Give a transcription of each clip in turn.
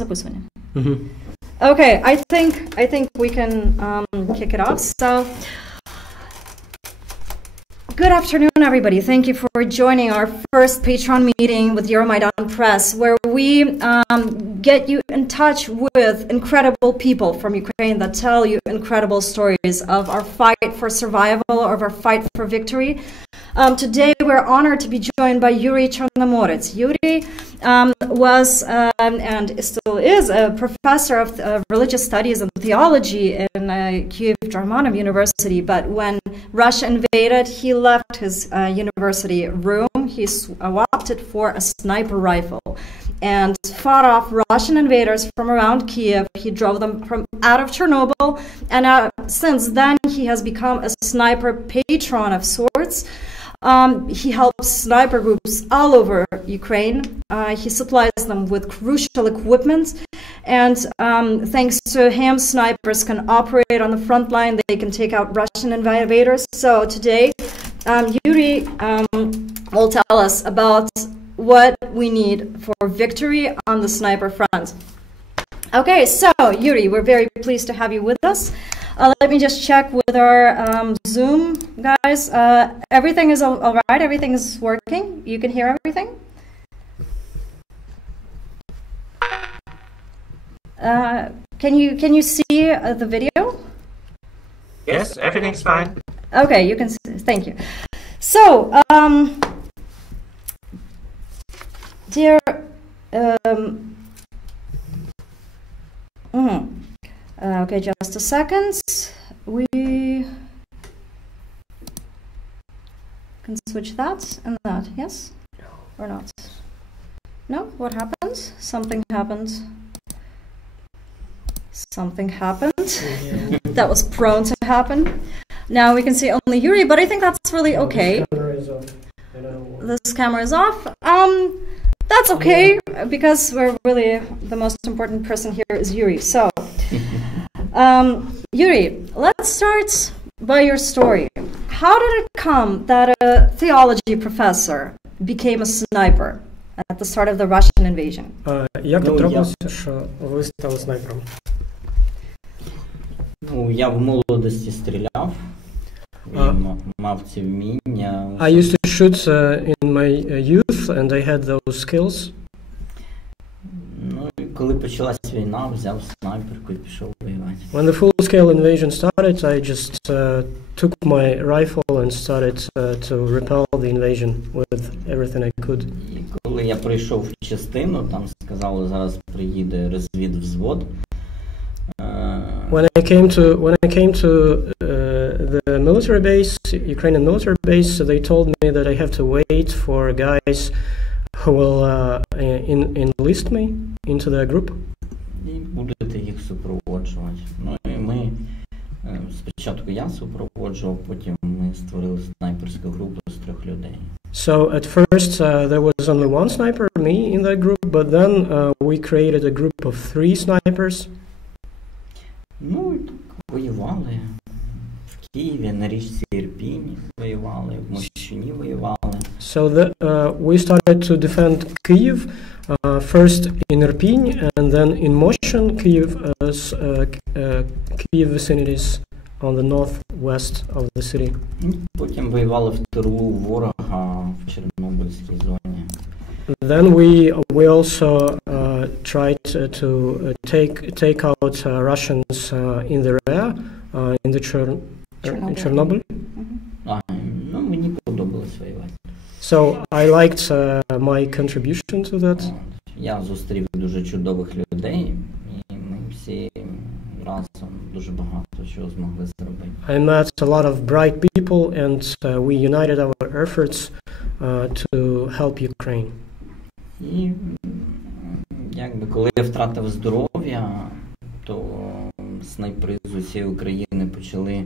записування. Okay, I think we can kick it off. So, good afternoon, everybody. Thank you for joining our first patron meeting with Euromaidan Press, where we get you in touch with incredible people from Ukraine that tell you incredible stories of our fight for survival, of our fight for victory. Today, we're honored to be joined by Yuriy Chornomorets. Yuriy was and still is a professor of religious studies and theology in Kyiv Drahomanov University. But when Russia invaded, he left his university room. He swapped it for a sniper rifle and fought off Russian invaders from around Kyiv. He drove them from out of Chernobyl, and since then he has become a sniper patron of sorts. He helps sniper groups all over Ukraine. He supplies them with crucial equipment, and thanks to him, snipers can operate on the front line. They can take out Russian invaders. So today, Yuriy will tell us about what we need for victory on the sniper front. Okay, so Yuriy, we're very pleased to have you with us. Let me just check with our Zoom guys. Everything is all right? Everything is working? You can hear everything? Can you see the video? Yes, everything's fine. Okay, you can see. Thank you. So, dear. Okay, just a second. We can switch that and that, yes? Or not? No? What happened? Something happened. Something happened. That was prone to happen. Now we can see only Yuriy, but I think that's really okay. This camera is off. That's okay, because we're really, the most important person here is Yuriy. So, Yuriy, let's start by your story. How did it come that a theology professor became a sniper at the start of the Russian invasion? Як так трапилося, що ви стали снайпером? Ну, я в молодості стріляв. Мав ці вміння. I used to shoot in my youth, and I had those skills. Ну, і коли почалась війна, взяв снайперку і пішов воювати. When the full-scale invasion started, I just took my rifle and started to repel the invasion with everything I could. І коли я прийшов в частину, там сказали, зараз приїде розвідвзвод. When I came to the military base, Ukrainian military base, they told me that I have to wait for guys who will enlist me into their group. І будете їх супроводжувати. Ну і ми, спочатку я супроводжував, потім ми створили снайперську групу з 3 людей. So at first there was only one sniper, me, in that group, but then we created a group of 3 snipers. Ну, і так воювали. В Києві, на річці Ірпінь воювали, в Мощуні воювали. So we started to defend Kyiv, first in Irpin and then in Moshun, Kyiv vicinities on the northwest of the city. Потім воювали в тилу ворога в Чорнобильській зоні. Then we also tried to take out Russians in the rear in the Chernobyl. Ну, мені подобалось воювати. So I liked my contribution to that. Я зустрів дуже чудових людей, і ми всі разом дуже багато чого змогли зробити. I met a lot of bright people, and we united our efforts to help Ukraine. І якби коли я втратив здоров'я, то снайпери з усієї України почали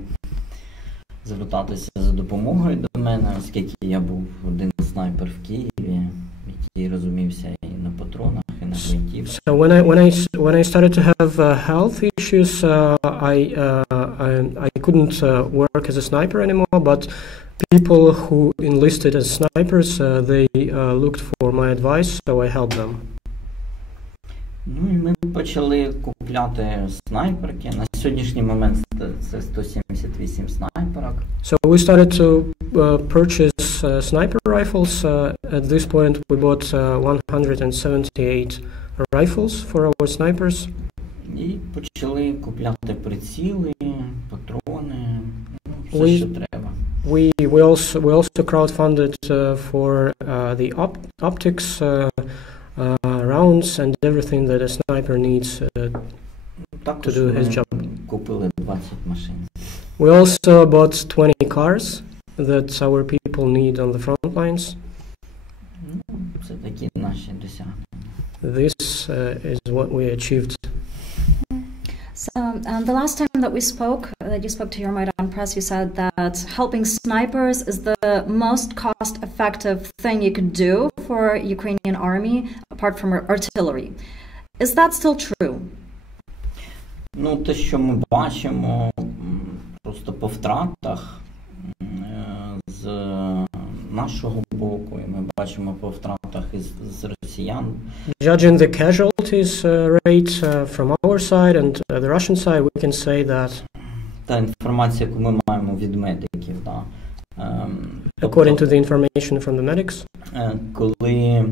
звертатися за допомогою до мене, оскільки я був один снайпер в Києві, який розумівся і на патронах, і на гвинтівках. So when I started to have health issues, I couldn't work as a sniper anymore, but people who enlisted as snipers, they looked for my advice, so I helped them. Ну і ми почали купляти снайперки. На сьогоднішній момент це 178 снайперок. So we started to purchase sniper rifles. At this point we bought 178 rifles for our snipers. І почали купляти приціли, патрони, все, що треба. We also crowdfunded for the optics, rounds and everything that a sniper needs to do his job. Купили 20 машин. We also bought 20 cars that our people need on the front lines. Це такі наші досягнення. This is what we achieved. So the last time that we spoke, that you spoke to Euromaidan Press, you said that helping snipers is the most cost-effective thing you could do for Ukrainian army, apart from artillery. Is that still true? Ну, те, що ми бачимо просто по втратах з нашого боку, і ми бачимо по втратах із росіян. Judging the casualties rate from our side and the Russian side, we can say that Та інформація, яку ми маємо від медиків, да. According to the information from the medics, коли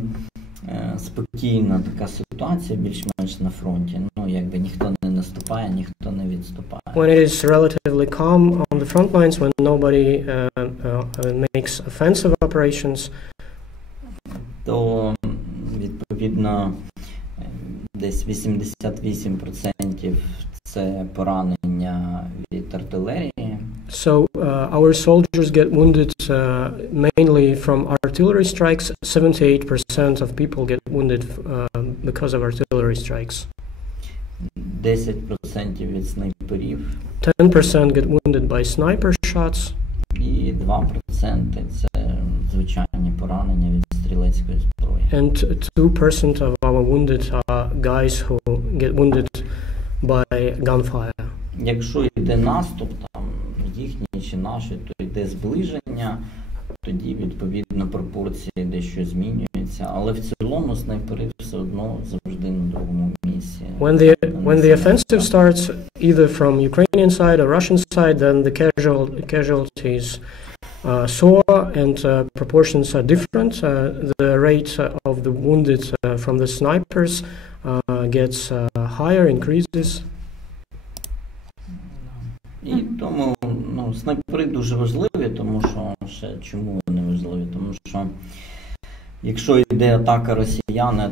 спокійна така ситуація, більш-менш на фронті, ну, якби ніхто не наступає, ніхто не відступає. when it is relatively calm on the front lines, when nobody makes offensive operations, то, відповідно, десь 88% це поранення від артилерії. so our soldiers get wounded mainly from artillery strikes. 78% of people get wounded because of artillery strikes. 10% від снайперів 10% get wounded by sniper shots, і 2% це звичайні поранення від стрілецької зброї. and 2% of our wounded are guys who get wounded by gunfire. Якщо йде наступ, там їхній чи наші, то йде зближення, тоді відповідно пропорції дещо змінюються, але в цілому снайпери все одно завжди на другому місці. When the offensive starts, either from Ukrainian side or Russian side, then the casualties soar and proportions are different. The rate of the wounded from the snipers gets higher, increases. І тому снайпери дуже важливі, тому що чому вони важливі? Тому що якщо йде атака росіяни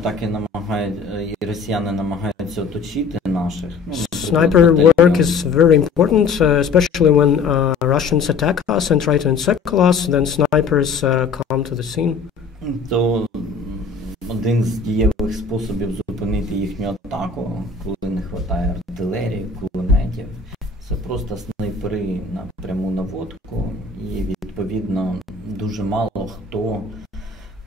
намагаються оточити наших. Sniper work is very important, especially when Russians attack us and try to encircle us, then snipers come to the scene. То один з дієвих способів зупинити їхню атаку, коли не вистачає артилерії, кулеметів, це просто снайпери на пряму наводку, і відповідно дуже мало хто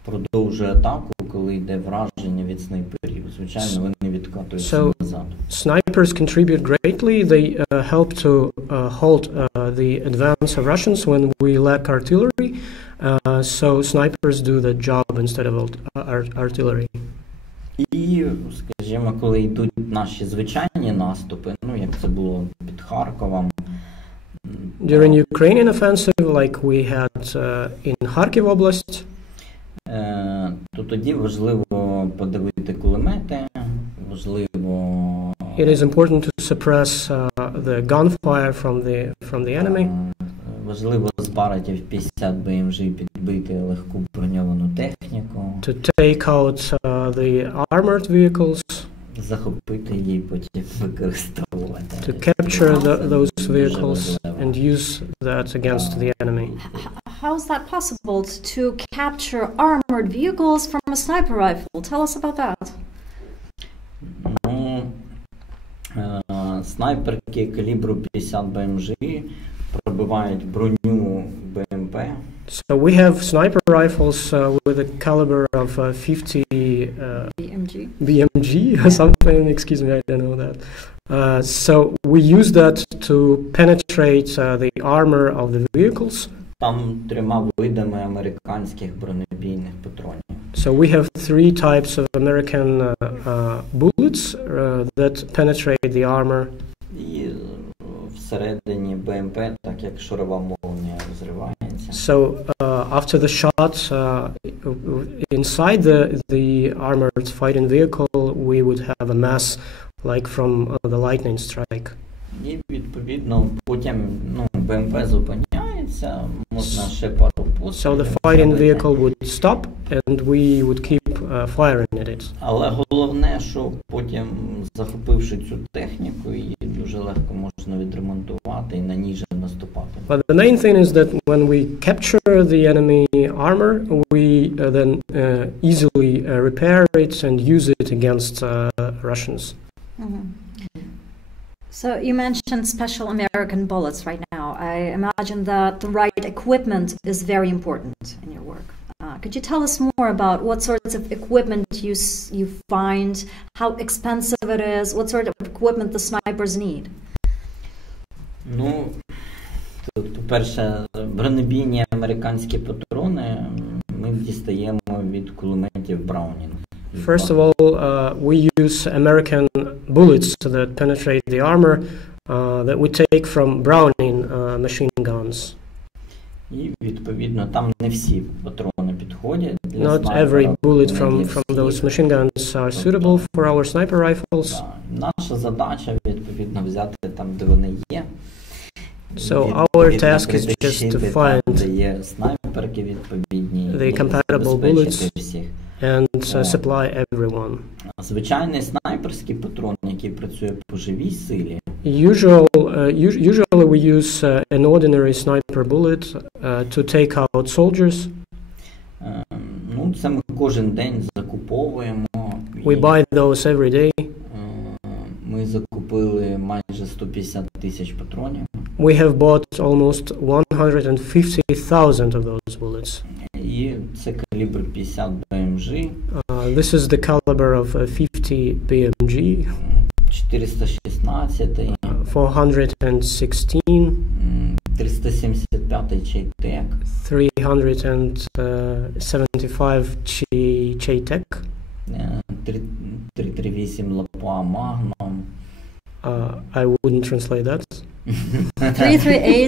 продовжує атаку, коли йде враження від снайперів. Звичайно, вони відкатуються назад. Snipers contribute greatly. They help to halt the advance of Russians when we lack artillery. So snipers do the job instead of artillery. І, скажімо, коли йдуть наші звичайні наступи, ну, як це було під Харковом. During Ukrainian offensive, like we had in Kharkiv Oblast, то тоді важливо подавити кулемети, важливо... It is important to suppress the gunfire from the enemy. Важливо з баратів 50 БМЖ підбити легку броньовану техніку. To take out the armored vehicles. Захопити її, потім використовувати. To capture those vehicles and use that against the enemy. How is that possible to capture armored vehicles from a sniper rifle? Tell us about that. Ну, снайперки калібру 50 БМЖ пробивають броню БМП. So we have sniper rifles with a caliber of 50 BMG or something. Excuse me, I don't know that. So we use that to penetrate the armor of the vehicles. там 3 видами американських бронебійних патронів. So we have 3 types of American bullets that penetrate the armor. І всередині БМП, так як шарова молнія розривається. So after the shot, inside the armored fighting vehicle, we would have a mass like from the lightning strike. І відповідно потім БМП зупиняється, можна ще пару пострілів. So the fighting vehicle would stop and we would keep firing at it. Але головне, що потім, захопивши цю техніку, її дуже легко можна відремонтувати і на ній же наступати. But the main thing is that when we capture the enemy armor, we then easily repair it and use it against Russians. Mm-hmm. So you mentioned special American bullets right now. I imagine that the right equipment is very important in your work. Could you tell us more about what sorts of equipment you find, how expensive it is, what sort of equipment the snipers need? Ну, тут, по-перше, бронебійні американські патрони ми дістаємо від кулеметів Браунінг. First of all, we use American bullets that penetrate the armor that we take from Browning machine guns. І відповідно там не всі патрони підходять для Not every bullet from those machine guns are suitable for our sniper rifles. Наша задача відповідно взяти там, де вони є. So our task is just to find the compatible bullets and supply everyone. Звичайний снайперський патрон, який працює по живій силі. Usually we use an ordinary sniper bullet to take out soldiers. Ну, це ми кожен день закуповуємо. We buy those every day. Ми закупили майже 150 тисяч патронів. We have bought almost 150,000 of those bullets. І це калібр 50 BMG. This is the caliber of 50 BMG. 416. 416. 375 Чейтек. 375 Чейтек. 338 Лапуа Магнум. I wouldn't translate that. 338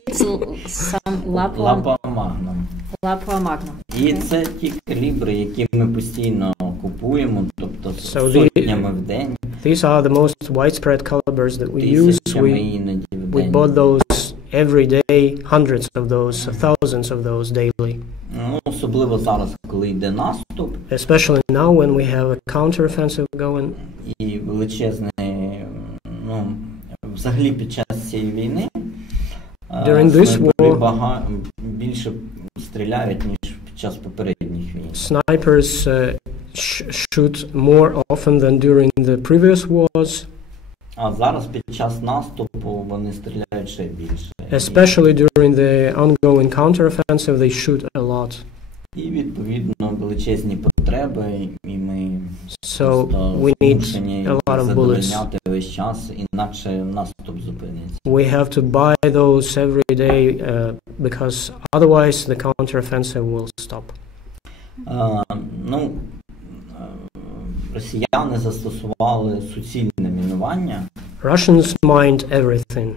some Lapua Magnum. Lapua Magnum. І це ті калібри, які ми постійно купуємо, тобто сотнями в день. These are the most widespread calibers that we use. We bought those every day, hundreds of those, thousands of those daily. Ну, особливо зараз, коли йде наступ. Especially now when we have a counter-offensive going. І величезний, взагалі під час цієї війни During this war, більше стріляють, ніж під час попередніх війн. Snipers shoot more often than during the previous wars. А зараз під час наступу вони стріляють ще більше. Especially during the ongoing counter-offensive, they shoot a lot. І відповідно величезні потреби, і ми so we need a lot of bullets. Весь час, інакше наступ зупиниться. We have to buy those every day because otherwise the counter-offensive will stop. Росіяни застосували суцільне мінування. Russians mined everything.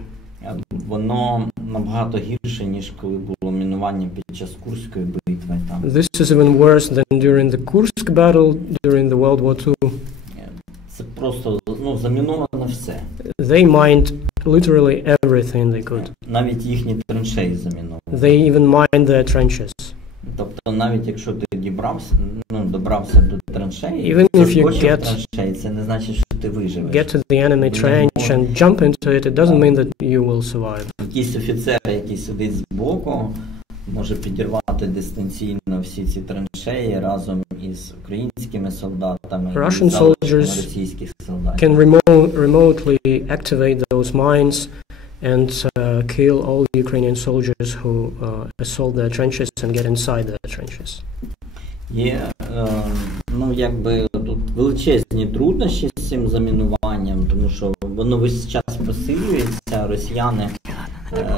Воно набагато гірше, ніж коли було мінування під час Курської битви. This is even worse than during the Kursk battle during the World War II. Це просто, заміновано все. They mined literally everything they could. Навіть їхні траншеї заміновані. They even mined their trenches. Тобто навіть якщо ти добрався до траншеї, траншеї, це не значить, що ти виживеш. Get to the enemy trench and jump into it, it doesn't mean that you will survive. Якийсь офіцер, який сидить збоку, може підірвати дистанційно всі ці траншеї разом із українськими солдатами, Russian soldiers російських солдатів. Can remotely activate those mines and kill all Ukrainian soldiers who assault their trenches and get inside their trenches. Є, тут величезні труднощі з цим замінуванням, тому що воно весь час посилюється, росіяни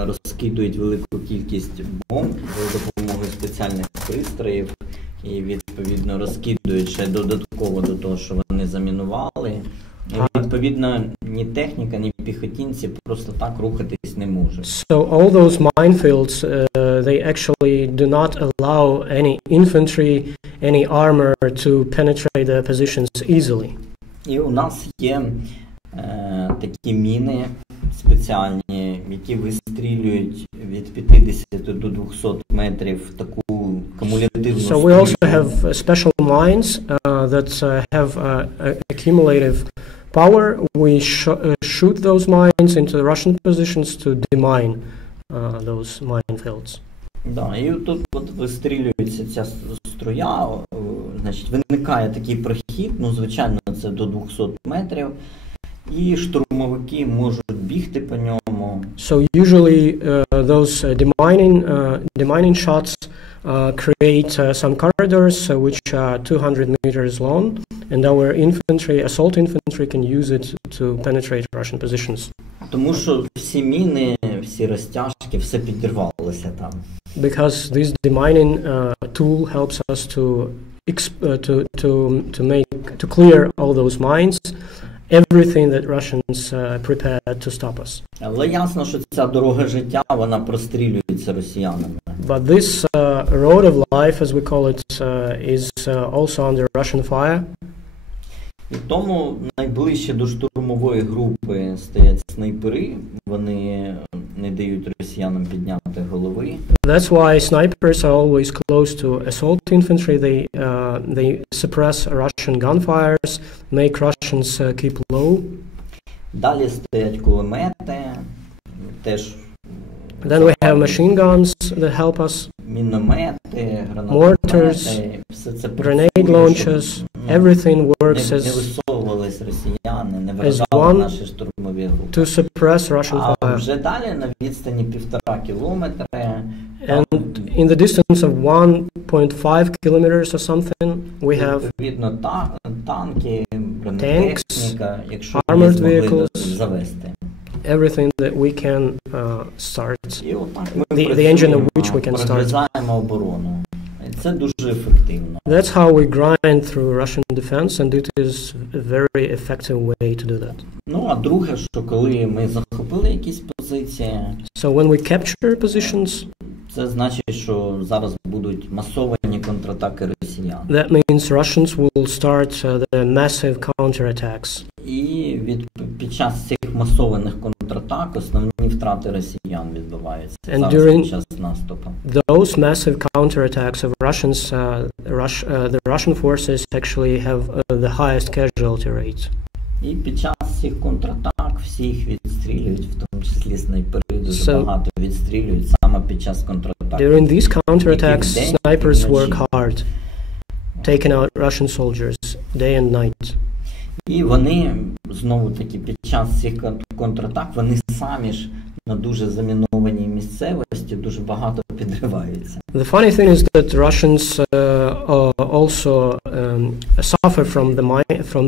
розкидують велику кількість бомб за допомогою спеціальних пристроїв і відповідно розкидують ще додатково до того, що вони замінували. І відповідно ні техніка, ні піхотинці просто так рухатись не можуть. So all those minefields, they actually do not allow any infantry, any armor to penetrate the positions easily. І у нас є такі міни спеціальні, які вистрілюють від 50 до 200 метрів таку кумулятивну So we also have special mines that have accumulative power. We shoot those mines into the Russian positions to demine those minefields. Да, і тут от вистрілюється ця струя, значить, виникає такий прохід, ну, звичайно, це до 200 метрів, і штурмовики можуть бігти по ньому. So usually those demining shots create some corridors which are 200 meters long, and our assault infantry can use it to penetrate Russian positions. Тому що всі міни, всі розтяжки, все підірвалося там. Because this demining tool helps us to clear all those mines, everything that Russians prepared to stop us. Але ясно, що ця дорога життя, вона прострілюється росіянами. But this road of life, as we call it, is also under Russian fire. І тому найближче до штурмової групи стоять снайпери, вони не дають росіянам підняти голови. That's why snipers are always close to assault infantry. They suppress Russian gunfires, make Russians keep low. Далі стоять кулемети, теж. Then we have machine guns that help us. Міномети, mortars, grenade launchers, everything works as one to suppress Russian fire. Вже далі на відстані 1,5 кілометра. And in the distance of 1.5 kilometers or something, we have танки, tanks, armored vehicles, everything that we can start, the engine of which we can start. Це дуже ефективно. That's how we grind through Russian defense, and it is a very effective way to do that. Ну, а друге, що коли ми захопили якісь позиції, so when we capture positions, це значить, що зараз будуть масовані контратаки росіян. That means Russians will start the massive counterattacks. І під час цих масованих контратак основні втрати росіян відбуваються зараз під час наступу. Those massive counterattacks of Russians, the Russian forces actually have the highest casualty rate. І під час цих контратак всіх відстрілюють, в тому числі снайпери дуже багато відстрілюють саме під час контратак. During these counterattacks, snipers work hard, taking out Russian soldiers day and night. І вони, знову-таки, під час цих контратак, вони самі ж на дуже замінованій місцевості дуже багато підриваються. The funny thing is that Russians also suffer from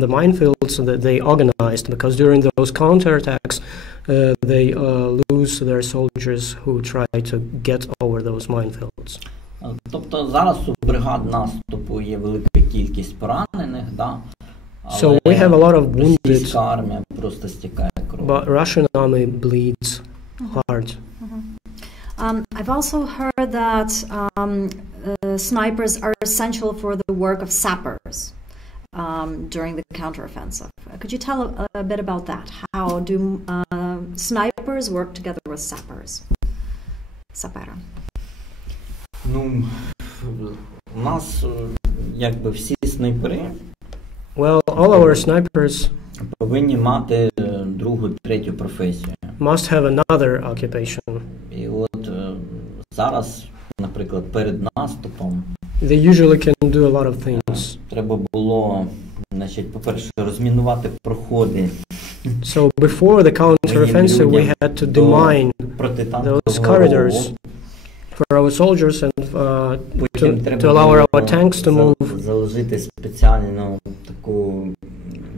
the minefields that they organized, because during those counterattacks they lose their soldiers who try to get over those minefields. Тобто зараз у бригад наступу є велика кількість поранених, да? So we have a lot of wounded, but Russian army bleeds hard. I've also heard that snipers are essential for the work of sappers during the counteroffensive. Could you tell a bit about that? How do snipers work together with sappers? Сапера. Ну, у нас якби всі снайпери Well, all our snipers повинні мати другу, третю професію. Must have another occupation. І от зараз, наприклад, перед наступом they usually can do a lot of things. Треба було, значить, по-перше, розмінувати проходи. So before the counteroffensive, we had to demine those corridors for our soldiers and to allow our tanks to move. Заложити спеціальну таку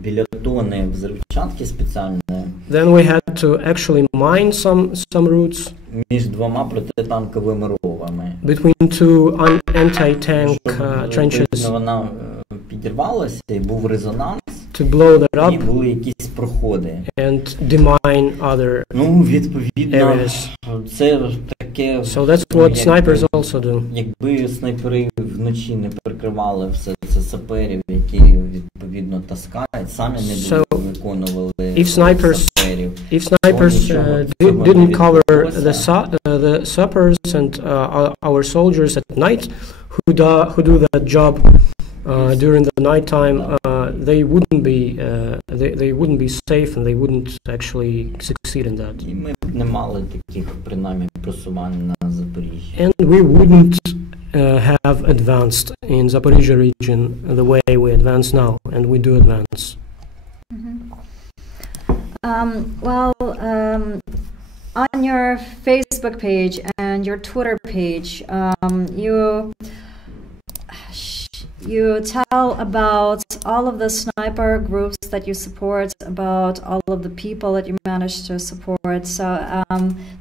біля тони взривчатки спеціальної. Then we had to actually mine some routes між двома протитанковими ровами. Between two anti-tank trenches. Вона підірвалася, і був резонанс. To blow that up. І були якісь проходи. And demine other areas. Це таке. So that's what snipers also do. Якби снайпери вночі не прикривали все це саперів, які відповідно таскають, самі не виконували саперів. If snipers didn't cover the sappers and our soldiers at night who do that job during the night time, they wouldn't be safe and they wouldn't actually succeed in that. І ми б не мали таких принаймні просувань на Запоріжжі. And we wouldn't have advanced in Zaporizhzhia region the way we advance now, and we do advance. On your Facebook page and your Twitter page, you tell about all of the sniper groups that you support, about all of the people that you managed to support. So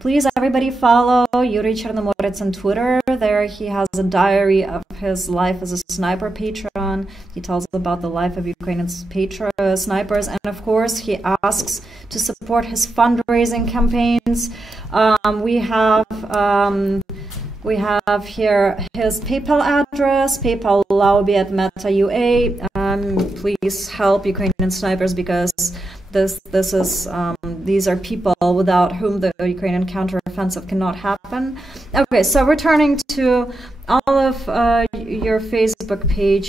please, everybody, follow Yuriy Chornomorets on Twitter. There he has a diary of his life as a sniper patron. He tells about the life of Ukrainian snipers. And of course, he asks to support his fundraising campaigns. We have here his PayPal address, PayPal lobby@meta.ua. Please help Ukrainian snipers because these are people without whom the Ukrainian counteroffensive cannot happen. Okay, so returning to all of your Facebook page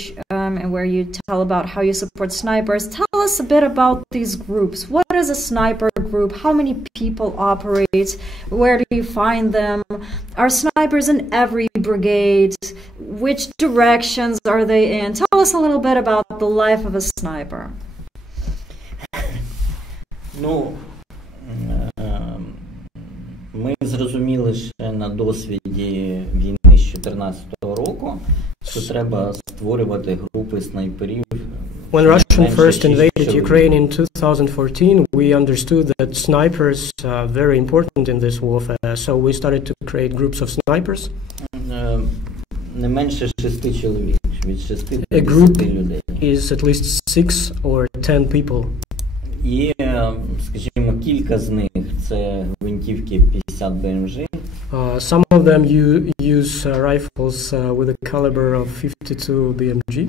and where you tell about how you support snipers, tell us a bit about these groups. What is a sniper group? How many people operate? Where do you find them? Are snipers in every brigade? Which directions are they in? Tell us a little bit about the life of a sniper. Ну, ми зрозуміли ще на досвіді війни з 2014 року, що треба створювати групи снайперів. When Russia first invaded Ukraine in 2014, we understood that snipers are very important in this warfare, so we started to create groups of snipers. Не менше 6 чоловік, від 6 до 10 людей. A group is at least 6 or 10 people. І, скажімо, кілька з них це гвинтівки 50 БМЖ. Some of them use rifles with a caliber of 52 BMG.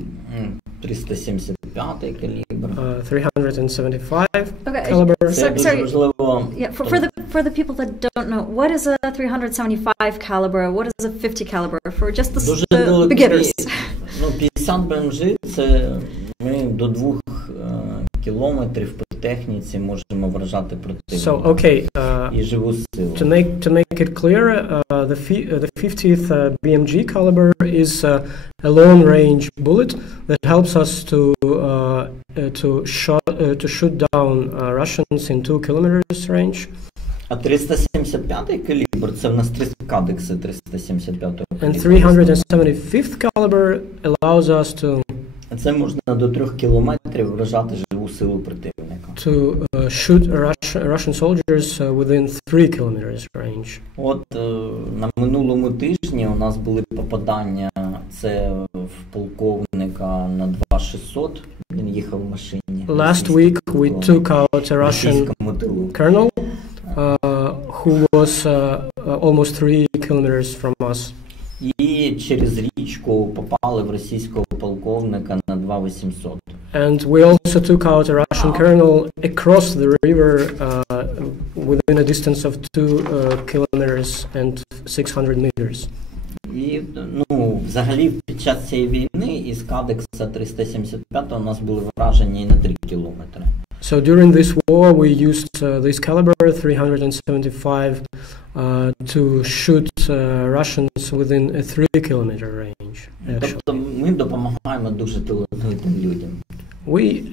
375 калібр. 375 caliber. For the people that don't know, what is a 375 caliber? What is a 50 caliber? For just the beginners. Ну, 50 БМЖ це ми до 2 кілометрів по техніці можемо вражати противника. So, okay, і живу силу. To make it clear, the 50th BMG caliber is a long-range bullet that helps us to shoot down Russians in 2 kilometers range. А 375-й калібр це в нас 3 кадекси 375-го. And 375th caliber allows us to це можна до 3 кілометрів вражати живу силу противника. To shoot Russian soldiers within 3 kilometers range. От на минулому тижні у нас були попадання, це в полковника на 2600, він їхав в машині. Last week we took out a Russian colonel who was almost 3 kilometers from us. І через річку попали в російського полковника на 2800. And we also took out a Russian colonel across the river within a distance of 2 kilometers and 600 meters. І, ну, взагалі, під час цієї війни із кадекса 375 у нас були враження і на 3 кілометри. So during this war we used this caliber 375 to shoot Russians within a 3-kilometer range. Тобто ми допомагаємо дуже талановитим людям. We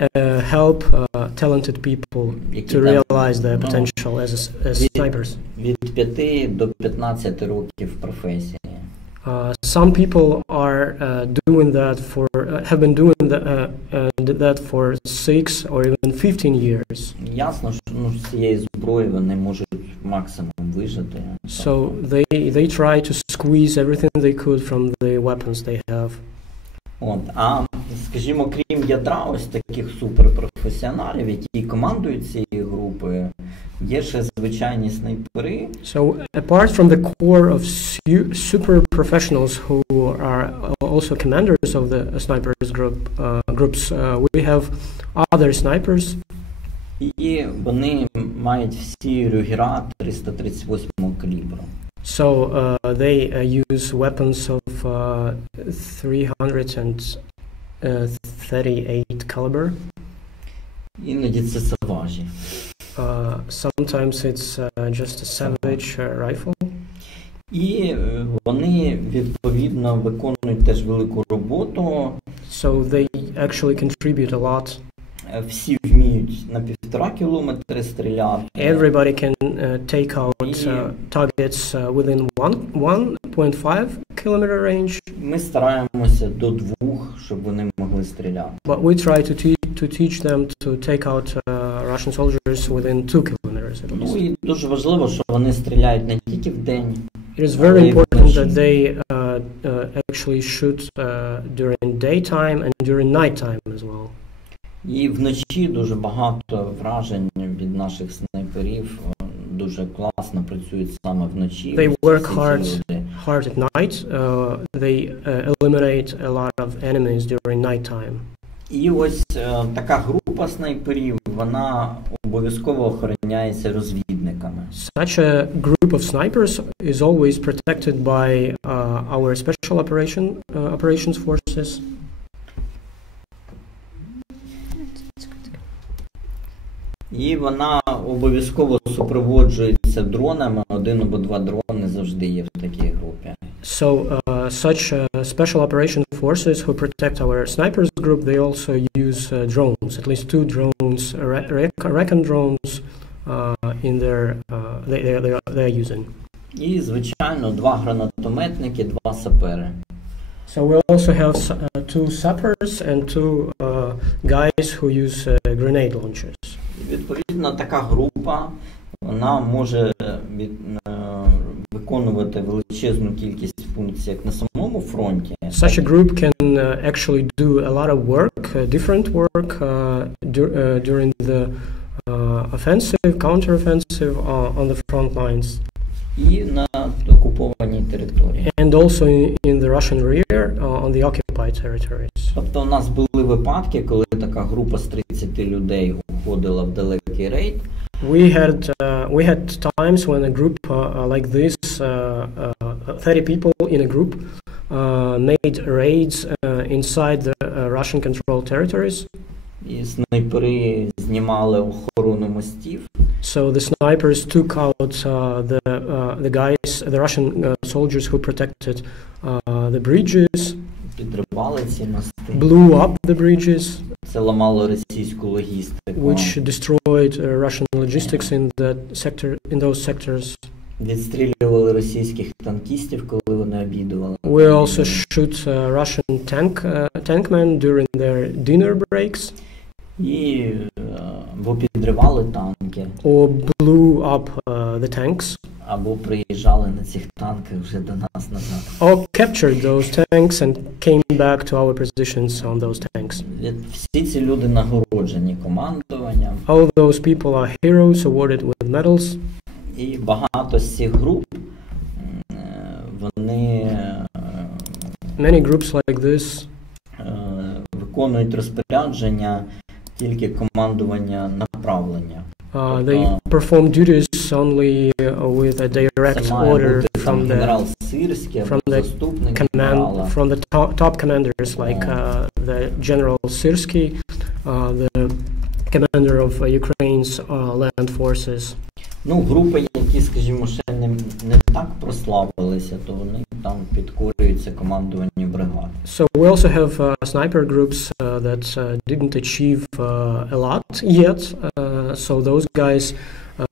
help talented people to realize their potential as snipers. Від 5 до 15 років професії. Some people are doing that have been doing that for 6 or even 15 years. Ясно, що з цієї зброї вони можуть максимум вижити. So they try to squeeze everything they could from the weapons they have. А, скажімо, крім ядра ось таких суперпрофесіоналів, які командують цією групою, є ще звичайні снайпери. So apart from the core of super professionals who are also commanders of the snipers groups, we have other snipers. І вони мають всі рюгера 338 калібру. So they use weapons of 338 caliber. Іноді це саважі. Sometimes it's just a savage rifle. І вони, відповідно, виконують теж велику роботу. So they actually contribute a lot. Всі вміють на 1,5 кілометри стріляти. Everybody can take out targets within 1.5 kilometer range. Ми стараємося до 2, щоб вони могли стріляти. But we try to teach them to take out Russian soldiers within 2 kilometers at least. Ну і дуже важливо, що вони стріляють не тільки в день. It is very important that they actually shoot during daytime and during nighttime as well. І вночі дуже багато вражень від наших снайперів. Дуже класно працюють саме вночі. They work hard at night. They eliminate a lot of enemies during nighttime. І ось така група снайперів, вона обов'язково охороняється розвідниками. Such a group of snipers is always protected by our special operations forces. І вона обов'язково супроводжується дронами. 1 або 2 дрони завжди є в такій групі. So such special operation forces who protect our snipers group, they also use drones, at least 2 drones, recon drones in their they are using. І, звичайно, 2 гранатометники, 2 сапери. So we also have 2 sappers and 2 guys who use grenade launchers. Відповідно, така група, вона може виконувати величезну кількість функцій як на самому фронті. Such a group can actually do a lot of work, different work during the offensive, counter-offensive on the front lines. І на окупованій території. And also in the Russian rear on the occupied territories. Тобто у нас були випадки, коли така група з 30 людей уходила в далекий рейд. We had times when a group like this, 30 people in a group, made raids inside the Russian controlled territories. І снайпери знімали охорону мостів. So the snipers took out the guys, the Russian soldiers who protected the bridges. Підривали ці мости. Blew up the bridges. Це ламало російську логістику. Which destroyed Russian logistics in those sectors. Відстрілювали російських танкістів, коли вони обідували. We also shoot Russian tankmen during their dinner breaks. І або підривали танки. Or blew up the tanks. Або приїжджали на цих танках вже до нас назад. Or captured those tanks and came back to our positions on those tanks. Всі ці люди нагороджені командуванням. All those people are heroes awarded with medals. І багато з цих груп, вони Many groups like this виконують розпорядження тільки командування направлення. They perform duties only with a direct order from the top commanders, like the General Syrsky, the commander of Ukraine's land forces. Ну, групи, які, скажімо, ще не так прославилися, то вони там підкорюються командуванню бригад. So we also have sniper groups that didn't achieve a lot yet. So those guys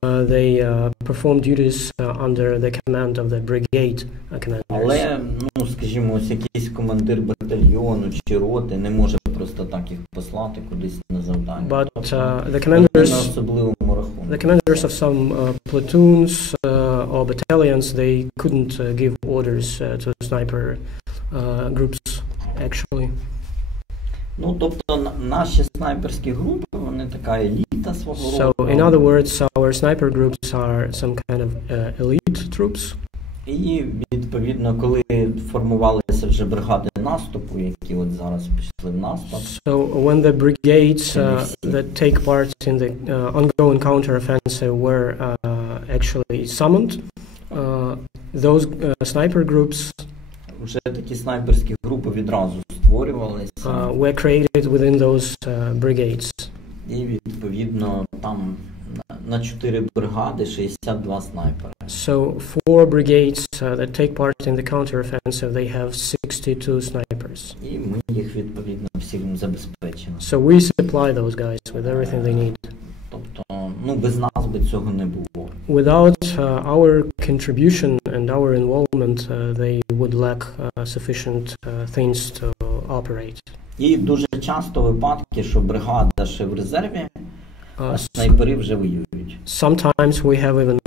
they perform duties under the command of the brigade commanders. Але, ну, скажімо, ось якийсь командир батальйону чи роти не може просто так їх послати кудись на завдання. But the commanders of some platoons or battalions, they couldn't give orders to sniper groups, actually. Ну, тобто наші снайперські групи, вони така еліта свого роду. So, in other words, our sniper groups are some kind of elite troops. І, відповідно, коли формувалися вже бригади наступу, які от зараз пішли в наступ. So, when the brigades that take part in the ongoing counter-offensive were actually summoned, those sniper groups вже такі снайперські групи відразу створювалися. Were created within those brigades. І, відповідно, там на 4 бригади 62 снайпери. So 4 brigades that take part in the counter-offensive, they have 62 snipers. І ми їх, відповідно, всім забезпечимо. So we supply those guys with everything they need. Тобто, ну, без нас би цього не було. Without our contribution and our involvement, they would lack sufficient things to operate. І дуже часто випадки, що бригада ще в резерві, а снайпери вже воюють. Sometimes we have even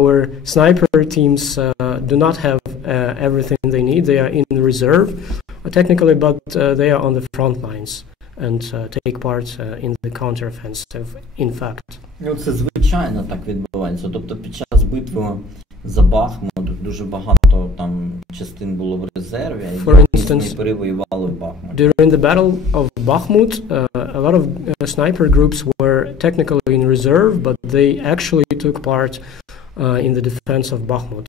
our sniper teams do not have everything they need. They are in reserve, technically, but they are on the front lines and take part in the counteroffensive, in fact. Ну, це звичайно так відбувається. Тобто під час битви за Бахмут дуже багато там частин було в резерві, і снайпери воювали в Бахмуті. During the battle of Bakhmut, a lot of sniper groups were technically in reserve, but they actually took part in the defense of Bakhmut.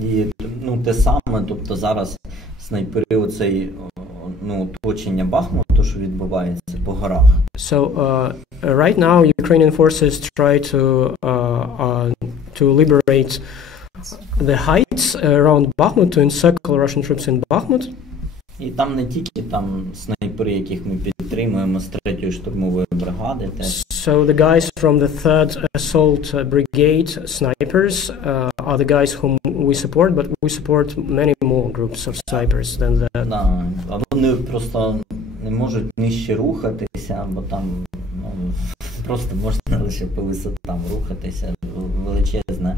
І, ну, те саме, тобто зараз снайпери оцей, ну, оточення Бахмуту, що відбувається по горах. So right now Ukrainian forces try to liberate the heights around Bakhmut, to encircle Russian troops in Bakhmut. І там не тільки там снайпери, яких ми підтримуємо з 3-ї штурмової бригади. So the guys from the 3rd Assault Brigade snipers are the guys whom we support, but we support many more groups of snipers than that. Да, а вони просто не можуть нижче рухатися, бо там, ну, просто можна лише по висотам рухатися, величезне,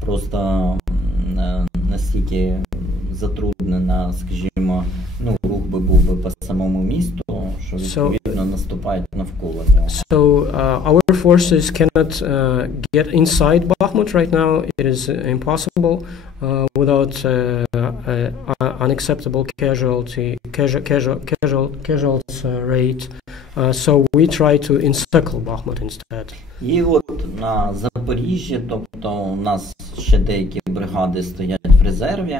просто настільки затруднена, скажімо, ну, рух би був би по самому місту, що відповідно наступають навколо нього. So our forces cannot get inside Bakhmut right now. It is impossible without unacceptable casualties rate. So we try to encircle Bakhmut instead. І от на Запоріжжі, тобто у нас ще деякі бригади стоять в резерві,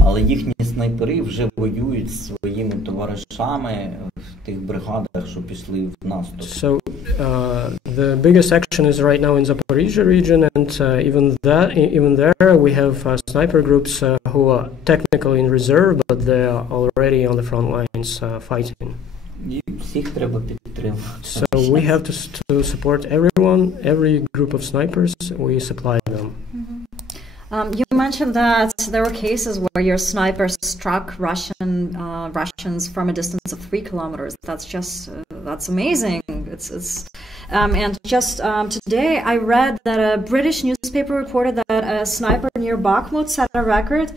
але їхні снайпери вже воюють зі своїми товаришами в тих бригадах, що пішли в наступ. So the biggest action is right now in Zaporizhzhia region, and even there we have sniper groups who are technically in reserve, but they are already on the front lines fighting. І всіх треба підтримати. So we have to support everyone, every group of snipers, we supply them. You mentioned that there were cases where your sniper struck Russians from a distance of 3 kilometers. That's amazing. And just today I read that a British newspaper reported that a sniper near Bakhmut set a record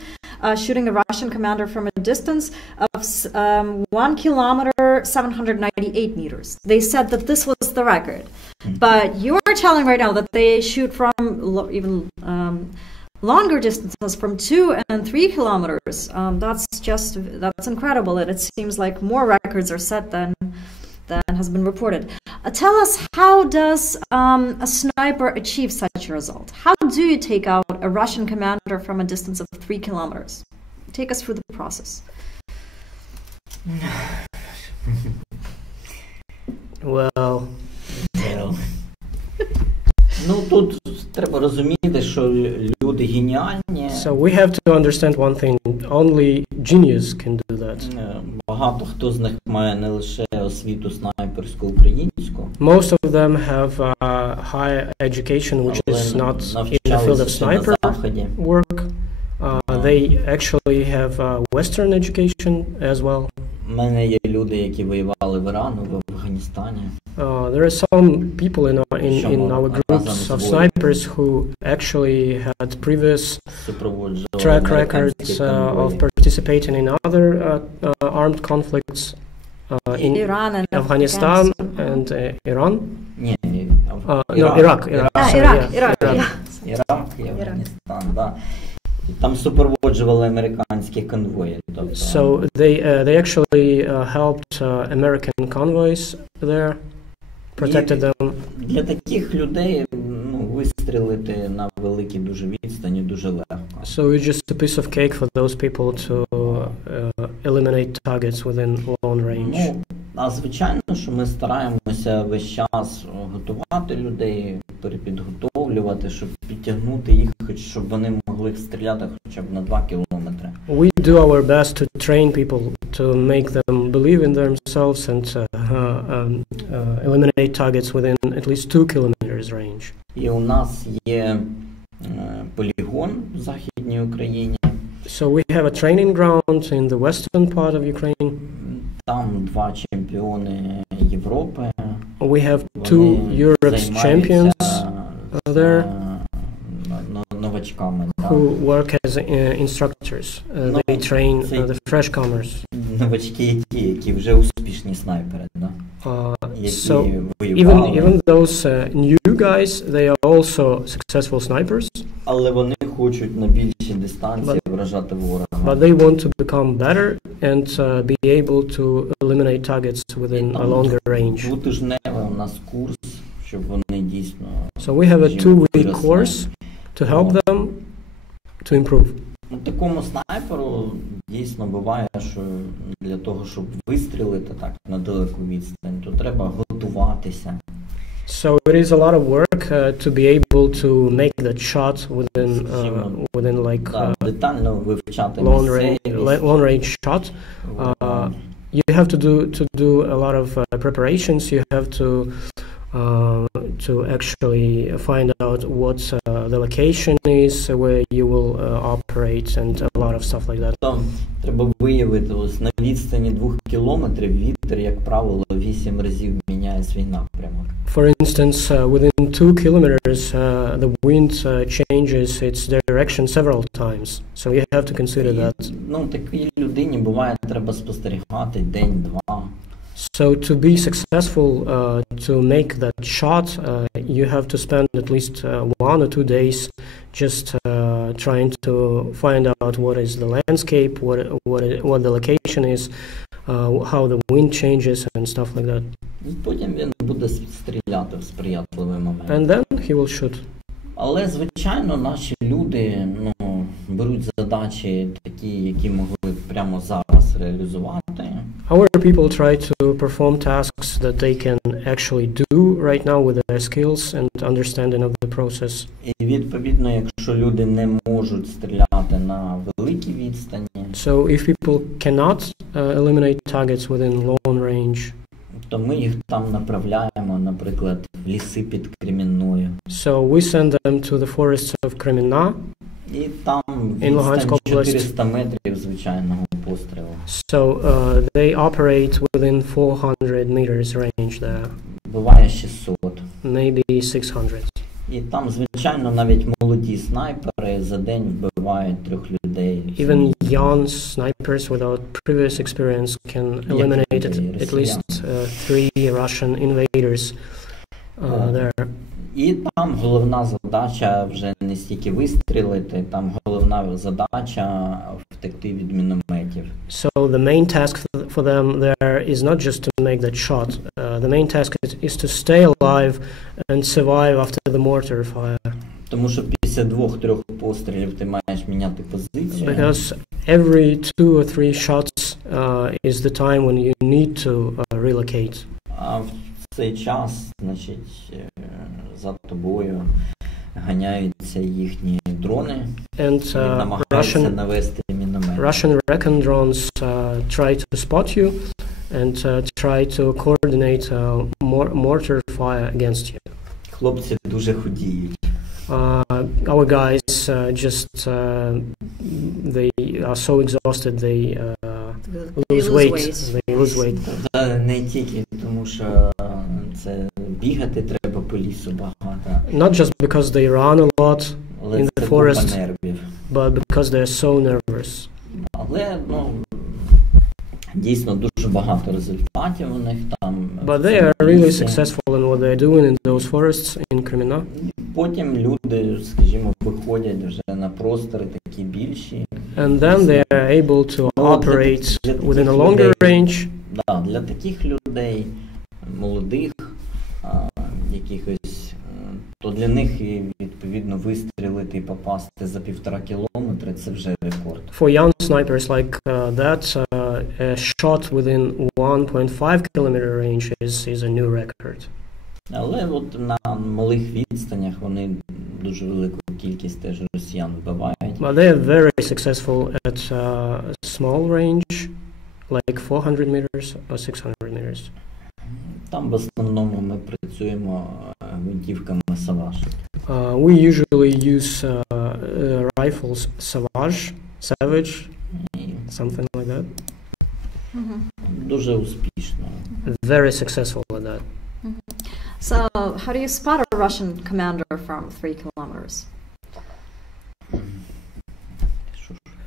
shooting a Russian commander from a distance of 1 kilometer 798 meters. They said that this was the record. But you're telling right now that they shoot from even longer distances, from 2 and 3 kilometers. That's incredible. And it seems like more records are set than has been reported. Tell us, how does a sniper achieve such a result? How do you take out a Russian commander from a distance of 3 kilometers? Take us through the process. Well. Ну, тут треба розуміти, що люди геніальні. So we have to understand one thing. Only genius can do that. Багато хто з них має не лише освіту снайперську українську. Most of them have high education, which is not in the field of sniper work. They actually have Western education as well. У мене є люди, які воювали в Ірану, в Афганістані. There are some people in our groups of snipers who actually had previous track records of participating in other armed conflicts in Iran and Afghanistan and Iran. Iraq, Iraq, і Афганістан, да. Там супроводжували американські конвої. So they actually helped American convoys there, protected them. Для таких людей вистрілити на великій дуже відстані дуже легко. So it's just a piece of cake for those people to eliminate targets within long range. А звичайно, що ми стараємося весь час готувати людей, перепідготовлювати, щоб підтягнути їх, щоб вони могли стріляти хоча б на 2 кілометри. We do our best to train people to make them believe in themselves and eliminate targets within at least 2 kilometers range. І у нас є полігон в Західній Україні. So we have a training ground in the western part of Ukraine. Там 2 чемпіони Європи. We have 2 Europe's champions there новачками, who work as instructors. They train the freshcomers. Новачки, які вже успішні снайпери, да? So even those new guys, they are also successful snipers. Але вони хочуть на більші дистанції вражати ворога. But they want to become better and be able to eliminate targets within a longer range. Двотижневий у нас курс, щоб вони дійсно. So we have a 2-week course to help them to improve. Такому снайперу дійсно буває, що для того, щоб вистрілити так на далеку відстань, то треба готуватися. So it is a lot of work to be able to make that shot within like детально вивчати long range shot. You have to do a lot of preparations. You have to actually find out what the location is where you will operate and a lot of stuff like that. Там треба виявити, ось на відстані 2 кілометрів вітер, як правило, 8 разів міняє свій напрямок. For instance, within 2 kilometers, the wind changes its direction several times. So you have to consider that. Такій людині буває, треба спостерігати день-два. So to be successful, to make that shot, you have to spend at least 1 or 2 days just trying to find out what is the landscape, what the location is, how the wind changes and stuff like that. Потім він буде стріляти в сприятливий момент. And then he will shoot. Але, звичайно, наші люди беруть задачі такі, які могли прямо зараз реалізувати. Our people try to perform tasks that they can actually do right now with their skills and understanding of the process. І відповідно, якщо люди не можуть стріляти на великій відстані, so if people cannot eliminate targets within long range, то ми їх там направляємо, наприклад, в ліси під Кремінною. So we send them to the forests of Kreminna. І там відстань 400 метрів звичайного пострілу. So they operate within 400 meters range there. Буває 600. Maybe 600. І там, звичайно, навіть молоді снайпери за день вбивають 3 людей. Even young snipers without previous experience can eliminate at least 3 Russian invaders there. І там головна задача вже не стільки вистрілити, там головна задача втекти від мінометів. So the main task for them there is not just to make that shot. The main task is to stay alive and survive after the mortar fire. Тому що після 2-3 пострілів ти маєш міняти позицію. Because every 2 or 3 shots is the time when you need to relocate. А в цей час, значить, за тобою ганяються їхні дрони і намагаються навести міномет. Russian recon drones try to spot you and try to coordinate mortar fire against you. Хлопці дуже худіють. Our guys they are so exhausted they lose weight. They lose weight. Не тільки тому, що це бігати треба по лісу багато. Not just because they run a lot in the forest, but because they are so nervous. Але, дійсно дуже багато результатів у них там. But they are really successful in what they are doing in those forests in Crimea. Потім люди, скажімо, виходять вже на простори такі більші. And then they are able to operate within a longer range. Да, для таких людей, молодих, якихось, то для них відповідно вистрілити і попасти за 1,5 кілометри – це вже рекорд. For young snipers like that, a shot within 1.5 kilometer range is a new record. Але от на малих відстанях вони дуже велику кількість теж росіян вбивають. But they are very successful at small range, like 400 meters or 600 meters. Там в основному ми працюємо гвинтівками Savage. We usually use rifles Savage, something like that. Дуже успішно. Very successful at that. So, how do you spot a Russian commander from 3 kilometers?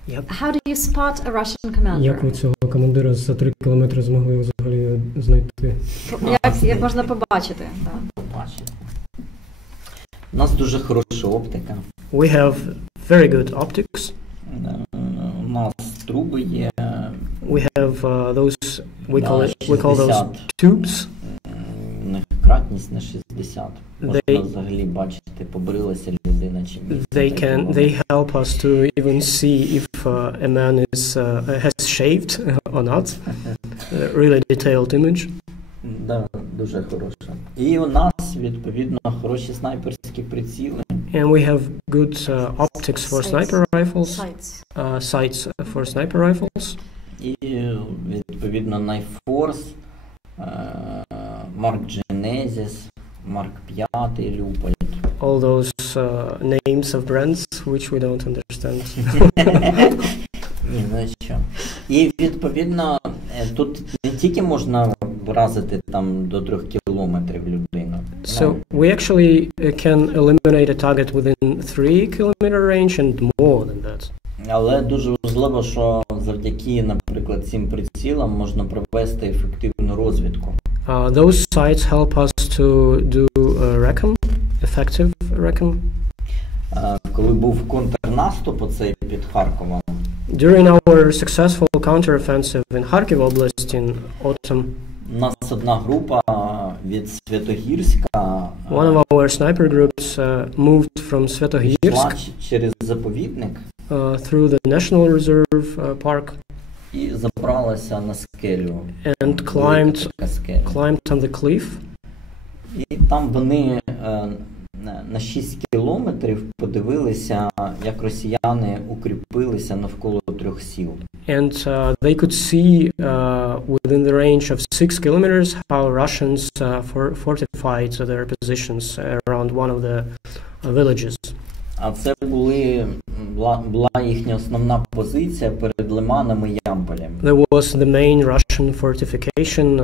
Yep. How do you spot a Russian commander? Як ви цього командира за 3 кілометри змогли взагалі знайти? Як можна побачити? Побачити. У нас дуже хороша оптика. We have very good optics. У нас труби є. We have those, we call those tubes. У них кратність на 60. Можна взагалі бачити, побрилася людина чи ні. They help us to even see if a man has shaved or not. Really detailed image. Да, дуже хороша. І у нас, відповідно, хороші снайперські приціли. And we have good optics for sniper rifles. Sights for sniper rifles. І, відповідно, Найфорс, Марк Genesis, Марк 5, Люполь. All those names of brands which we don't understand. Ні, ну що. І, відповідно, тут не тільки можна вразити там до 3 кілометрів людину. So we actually can eliminate a target within 3 kilometer range and more than that. Але дуже важливо, що завдяки, наприклад, цим прицілам можна провести ефективну розвідку. Those sites help us to do recon, effective recon. Коли був контрнаступ оцей під Харковом. During our successful counteroffensive in Kharkiv Oblast in autumn, у нас одна група від Святогірська one of our sniper groups moved from Svetohirsk через заповідник through the National Reserve Park і забралася на скелю. And climbed on the cliff. І там вони на 6 кілометрів подивилися, як росіяни укріпилися навколо 3 сіл. And they could see within the range of 6 kilometers how Russians fortified their positions around one of the villages. А це була їхня основна позиція перед Лиманом і Ямполем. There was the main Russian fortification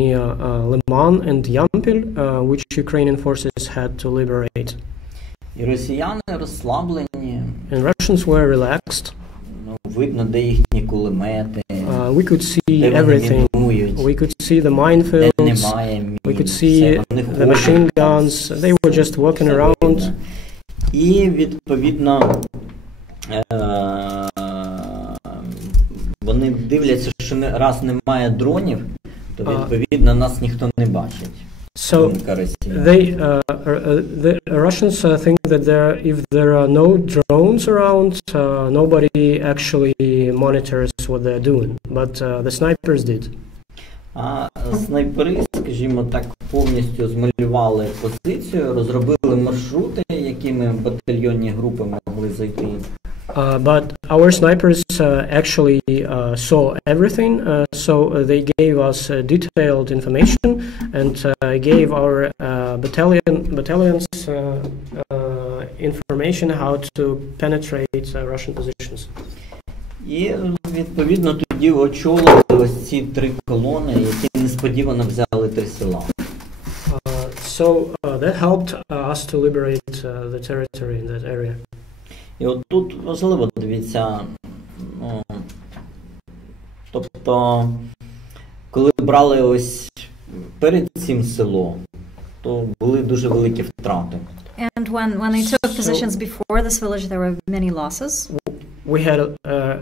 near Liman and Yampil, which Ukrainian forces had to liberate. І росіяни розслаблені. And Russians were relaxed. Видно, де їхні кулемети. We could see everything. We could see the minefields. We could see the machine guns. They were just walking around. І, відповідно, вони дивляться, що раз немає дронів, то, відповідно, нас ніхто не бачить. So the Russians think that if there are no drones around, nobody actually monitors what they're doing. But the snipers did. А снайпери, скажімо так, повністю змалювали позицію, розробили маршрути, якими батальйонні групи могли зайти. But our snipers actually saw everything, so they gave us detailed information and gave our battalions information how to penetrate Russian positions. І, відповідно, тоді очолили ось ці 3 колони, які несподівано взяли 3 села. So that helped us to liberate the territory in that area. І от тут важливо, дивіться, тобто, коли брали ось перед цим село, то були дуже великі втрати. And when they took positions before this village, there were many losses. We had a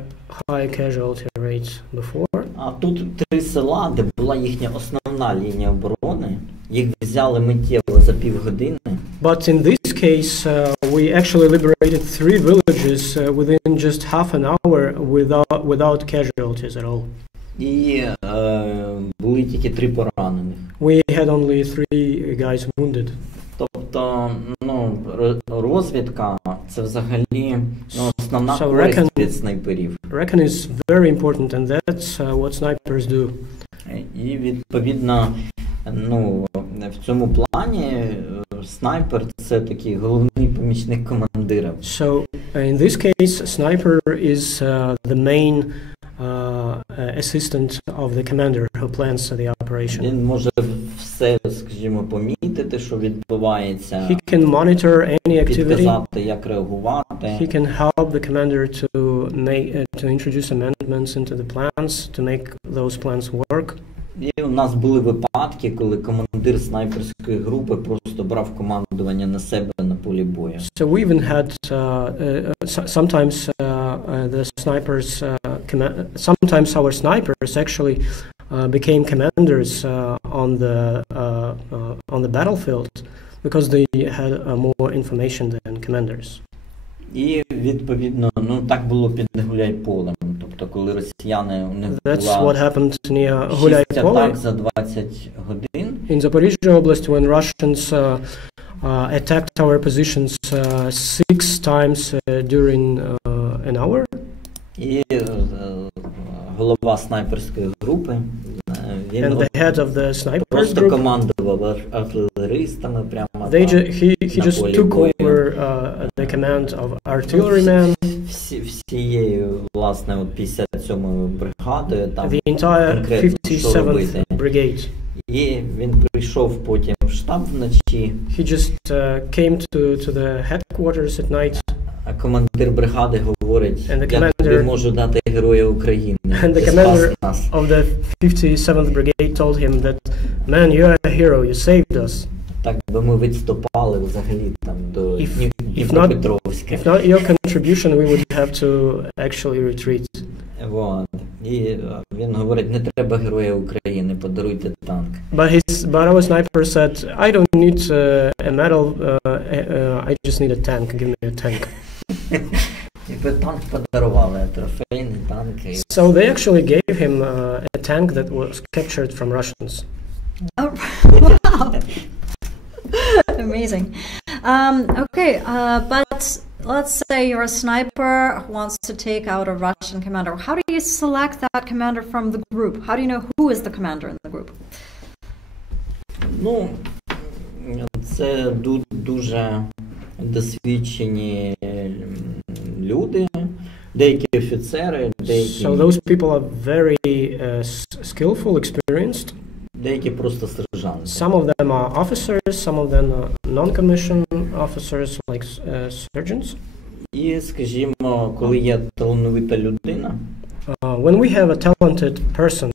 high casualty rate before. А тут 3 села, де була їхня основна лінія оборони, їх взяли миттєво за півгодини. But in this case, we actually liberated 3 villages within just half an hour without casualties at all. І були тільки 3 поранених. We had only 3 guys wounded. Тобто, розвідка – це взагалі основна користь від снайперів. Recon is very important, and that's what snipers do. І, відповідно, в цьому плані снайпер – це такий головний помічник командира. So, in this case, sniper is the main assistant of the commander who plans the operation. Він може все, скажімо, помітити, що відбувається. He can monitor any activity. Підказати, як реагувати. He can help the commander to introduce amendments into the plans, to make those plans work. І у нас були випадки, коли командир снайперської групи просто брав командування на себе на полі бою. So we even had sometimes the snipers, sometimes our snipers actually became commanders on the battlefield because they had more information than commanders. І, відповідно, так було під Гуляйполем. Тобто, коли росіяни, у них була 6 атак за 20 годин. In Zaporizhzhia Oblast, when Russians attacked our positions 6 times during an hour. І голова снайперської групи, він просто командував артилеристами прямо he just took over the command of artillerymen. Всією, власне, 57-ю бригадою, там the entire 57th brigade. І він прийшов потім в штаб вночі. He just came to the headquarters at night. А командир бригади говорить, я тобі можу дати Героя України. And the commander of the 57th brigade told him that, man, you are a hero, you saved us. Так би ми відступали взагалі там до Дніпропетровська. If not your contribution, we would have to actually retreat. Вот. І він говорить, не треба Героя України, подаруйте танк. But our sniper said, I don't need a medal, I just need a tank, give me a tank. І танк подарували, трофейний танк. So they actually gave him a tank that was captured from Russians. Oh, wow. Amazing. Okay, but let's say you're a sniper who wants to take out a Russian commander. How do you select that commander from the group? How do you know who is the commander in the group? Це дуже досвідчені люди, деякі офіцери, деякі... So those people are very skillful, experienced. Деякі просто сержанти. Some of them are officers, some of them are non-commissioned officers, like sergeants. І, скажімо, коли є талановита людина, when we have a talented person,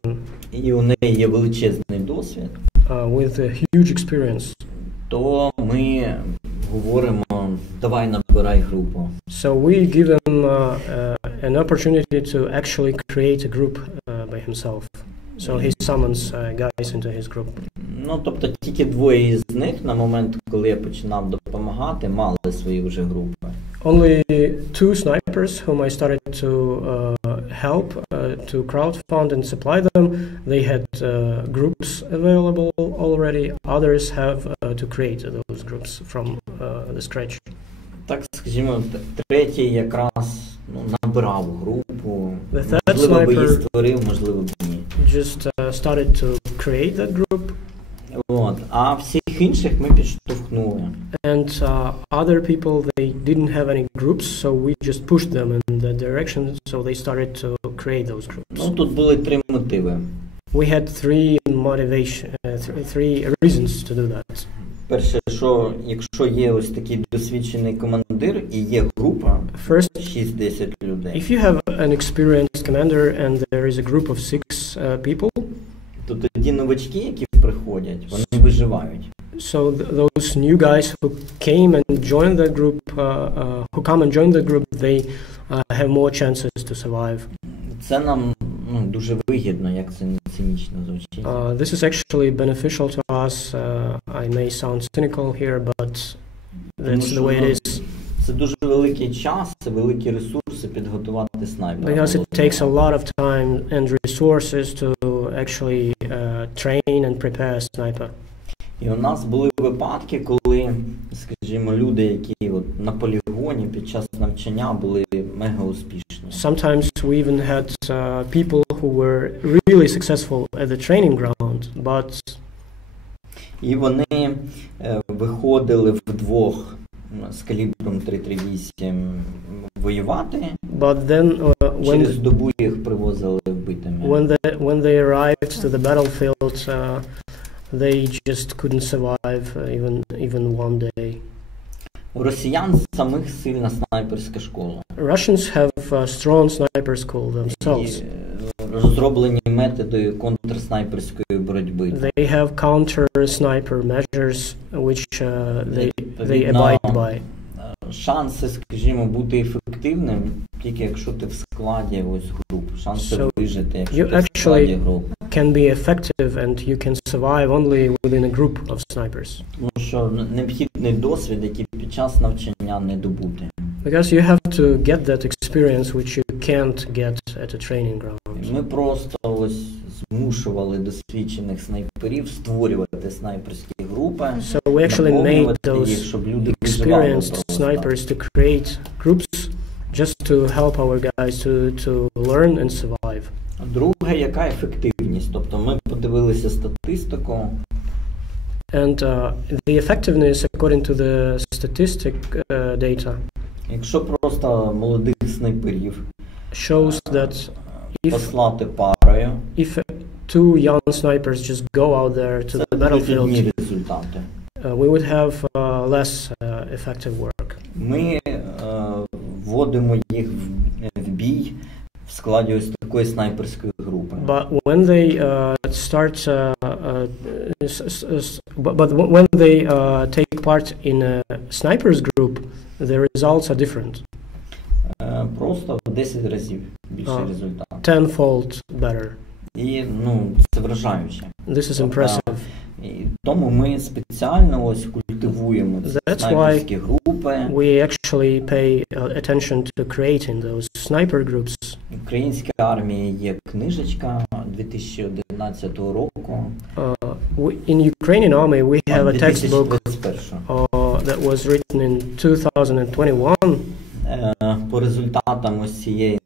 і у неї є величезний досвід, with a huge experience, то ми говоримо, давай набирай групу. So we give him an opportunity to actually create a group by himself. So he summons guys into his group. Тобто тільки 2 із них на момент, коли я починав допомагати, мали свої вже групи. Only 2 snipers whom I started to help to crowdfund and supply them, they had groups available already. Others have to create those groups from the scratch. Так, скажімо, третій якраз набирав групу. The third Можливо, би її sniper створив, можливо, б ні. just started to create that group, От. А всіх інших ми підштовхнули. and other people, they didn't have any groups, so we just pushed them in that direction, so they started to create those groups. Ну, тут були три мотиви. We had three reasons to do that. Перше, що якщо є ось такий досвідчений командир і є група, First, 6-10 людей, if you have an experienced commander and there is a group of 6 people, то тоді новачки, які приходять, вони виживають. so those new guys who came and joined the group, who come and join the group, they have more chances to survive. Це нам дуже вигідно, як це не цинічно звучить. This is actually beneficial to us. I may sound cynical here, but that's the way it is. Це дуже великий час, це великі ресурси підготувати снайпера. Because it takes a lot of time and resources to actually train and prepare a sniper. І у нас були випадки, коли, скажімо, люди, які от на полігоні під час навчання були мега успішні. Sometimes we even had people who were really successful at the training ground, but І вони виходили вдвох з калібром 338 воювати. but then Через добу їх привозили вбитими. when they arrived to the battlefield, they just couldn't survive even one day. У росіян самих сильна снайперська школа. Russians have a strong sniper school themselves. І розроблені методи контрснайперської боротьби. They have counter-sniper measures which they abide by. Шанси, скажімо, бути ефективним тільки якщо ти в складі ось груп. Шанси вижити, якщо ти в складі груп. Can be effective and you can survive only within a group of snipers. Тому що необхідний досвід, який під час навчання не добути. Because you have to get that experience which you can't get at a training ground. Ми просто ось змушували досвідчених снайперів створювати снайперські групи. So we actually made those experienced snipers to create groups just to help our guys to learn and survive. Друге, яка ефективність? Тобто ми подивилися статистику. And the effectiveness according to the statistic data Якщо просто молодих снайперів shows that послати парою, if two young snipers just go out there to the battlefield, результати. We would have less effective work. Ми вводимо їх в бій в складі ось такої снайперської групи. But when they when they take part in a sniper's group, the results are different. Просто в 10 разів більший результат. Tenfold better. І це вражаюче. This is impressive. І тому ми спеціально ось культивуємо снайперські групи. We actually pay attention to creating those sniper groups. В українській армії є книжечка 2011 року. In Ukrainian army we have a textbook that was written in 2021. По результатам ось цієї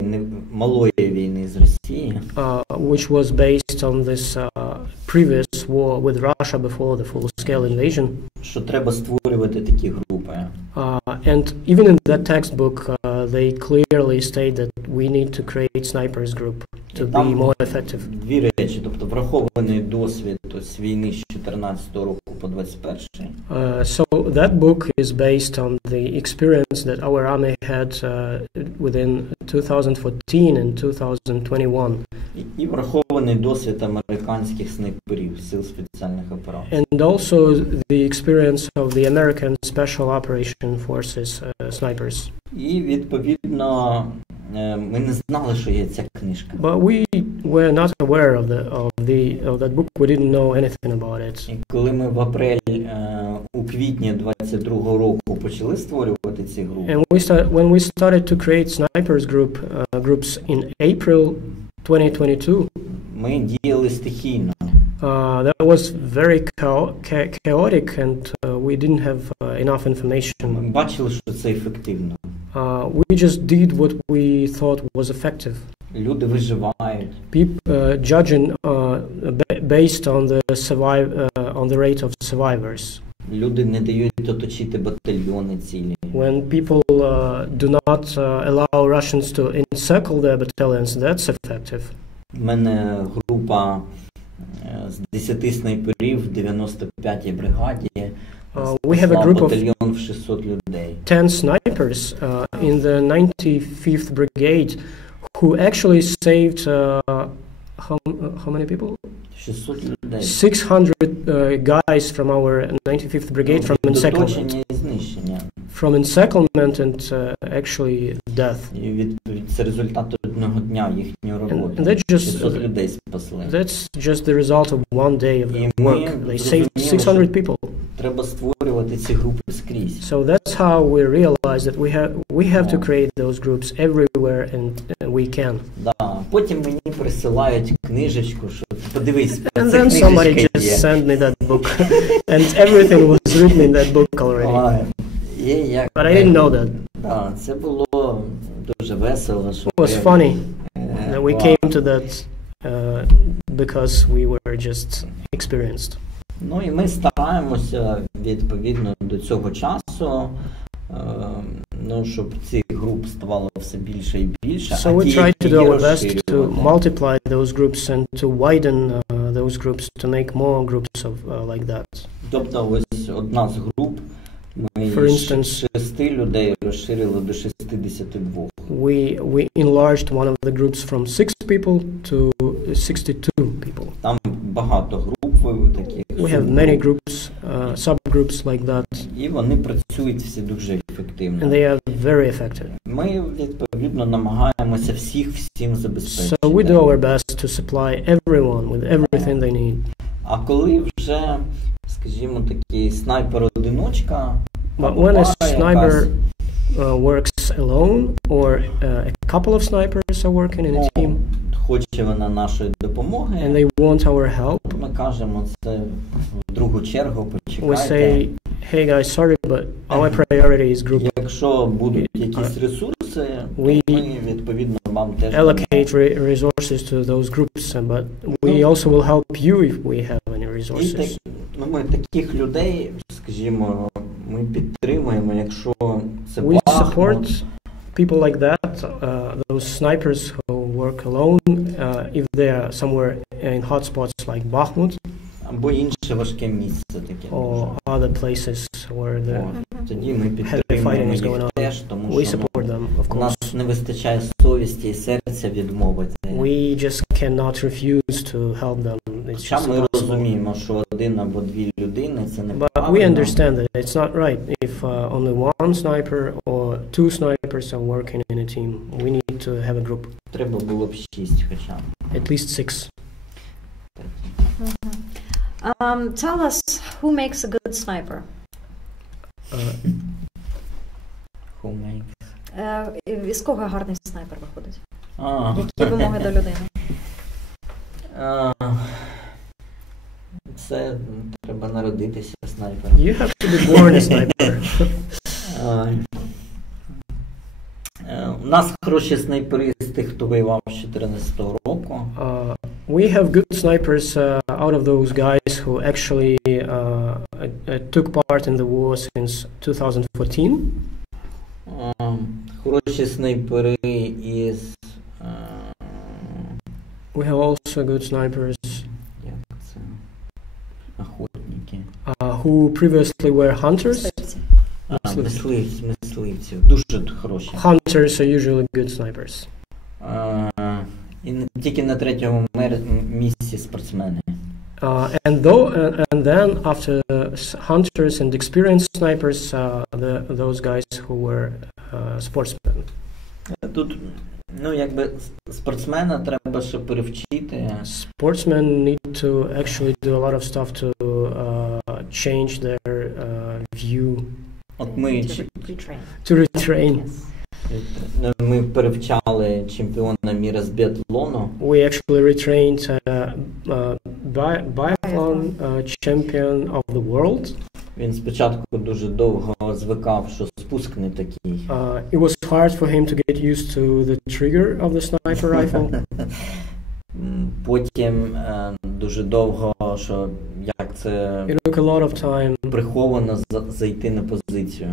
малої війни з Росією. Which was based on this previous war with Russia before the full-scale invasion. Що треба створювати такі групи. And even in that textbook, they clearly state that we need to create snipers group to be more effective. Дві речі, тобто врахований досвід ось війни з 14 року по 21. So that book is based on the experience that our army had within 2014 and 2021. І врахований досвід американських снайперів, сил спеціальних операцій. And also the experience of the American Special Operation Forces snipers. І відповідно ми не знали, що є ця книжка. But we were not aware of that book. We didn't know anything about it. І коли ми у квітні 22-го року почали створювати ці групи. And when we started to create snipers groups in April 2022. Ми діяли стихійно. That was very chaotic, and we didn't have enough information. Ми бачили, що це ефективно. We just did what we thought was effective. Люди виживають. Judging based on the rate of survivors. Люди не дають оточити батальйони цілі. When people do not allow Russians to encircle their battalions, that's effective. У мене група з 10 снайперів в 95-й бригаді. We have a group of батальйон в 600 людей. 10 snipers in the 95th Brigade who actually saved how many people? 600 людей. 600 guys from our 95th Brigade from encirclement. From encirclement and actually death. Це результат одного дня їхньої роботи. 600 людей спасли. That's just the result of one day of work. They saved 600 people. Треба створювати ці групи скрізь. So that's how we realize that we have to create those groups everywhere and we can. Да. Потім мені присилають книжечку, що подивись, and then somebody just sent me that book and everything was written in that book already. But I didn't know that. Да, це було дуже весело. It was funny that we came to that because we were just experienced. Ну і ми стараємося відповідно до цього часу, щоб цих груп ставало все більше і більше. So we try to do our best to multiply those groups and to widen those groups to make more groups of like that. Тобто ось одна з груп ми з 6 людей розширили до 62. We enlarged one of the groups from 6 people to 62 people. Там багато груп таких. We have many groups, subgroups like that. І вони працюють всі дуже ефективно. And they are very effective. Ми відповідно намагаємося всім забезпечити. So we do our best to supply everyone with everything they need. А коли вже, скажімо, такий снайпер-одиночка, but when a sniper works alone or a couple of snipers are working in a team, хоче вона нашої допомоги, and they want our help, ми кажемо, це в другу чергу, почекайте. We say, hey guys, sorry, but our priority is group. Якщо будуть якісь ресурси, we ми відповідно вам теж allocate resources to those groups, but we also will help you if we have any resources. Ми таких людей, скажімо, ми підтримуємо, якщо це we support people like that, those snipers who work alone, if they are somewhere in hotspots like Bakhmut, або інше важке місце таке. Or other places where the тоді ми підтримуємо їх теж, тому що у нас не вистачає совісті і серця відмовити. We just cannot refuse to help them. Хоча ми розуміємо, що один або дві людини це неправильно. But we understand that it's not right if only one sniper or two snipers are working in a team. We need to have a group. Треба було б 6 хоча б. At least 6. Tell us who makes a good sniper. Who makes? Із кого гарний снайпер виходить? Які вимоги до людини? Це треба народитися снайпером. You have to be born a sniper. У нас хороші снайпери з тих, хто воював з 2014 року. We have good snipers out of those guys who actually took part in the war since 2014. Хороші снайпери із We have also good snipers who previously were hunters. Мисливців. Дуже хороші. Hunters are usually good snipers. І тільки на третьому місці спортсмени. And then after hunters and experienced snipers, those guys who were sportsmen. Тут, якби спортсмена треба ще перевчити. Sportsmen need to actually do a lot of stuff to change their view. От ми to retrain. Ми перевчали чемпіона міра з біатлону. We actually retrained biathlon champion of the world. Він спочатку дуже довго звикав, що спуск не такий. It was hard for him to get used to the trigger of the sniper rifle. Потім дуже довго, що як це It took a lot of time приховано зайти на позицію.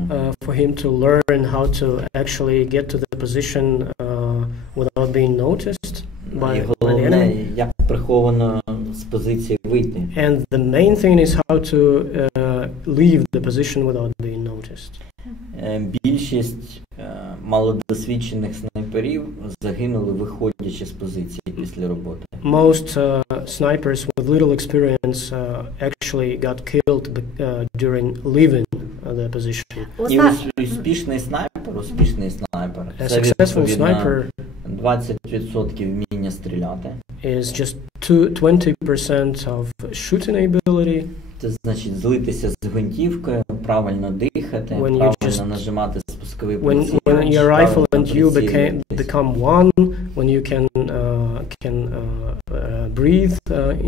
For him to learn how to actually get to the position without being noticed by the enemy. Як приховано з позиції вийти. And the main thing is how to leave the position without being noticed. Більшість малодосвідчених снайперів загинули, виходячи з позиції після роботи. Most snipers with little experience actually got killed during leaving the position. І успішний снайпер, A це successful відповідно sniper 20% вміння стріляти. is just 20% of shooting ability. Це значить злитися з гвинтівкою, правильно дихати, When you правильно нажимати спусковий приціл. When your rifle and you become one, when you can breathe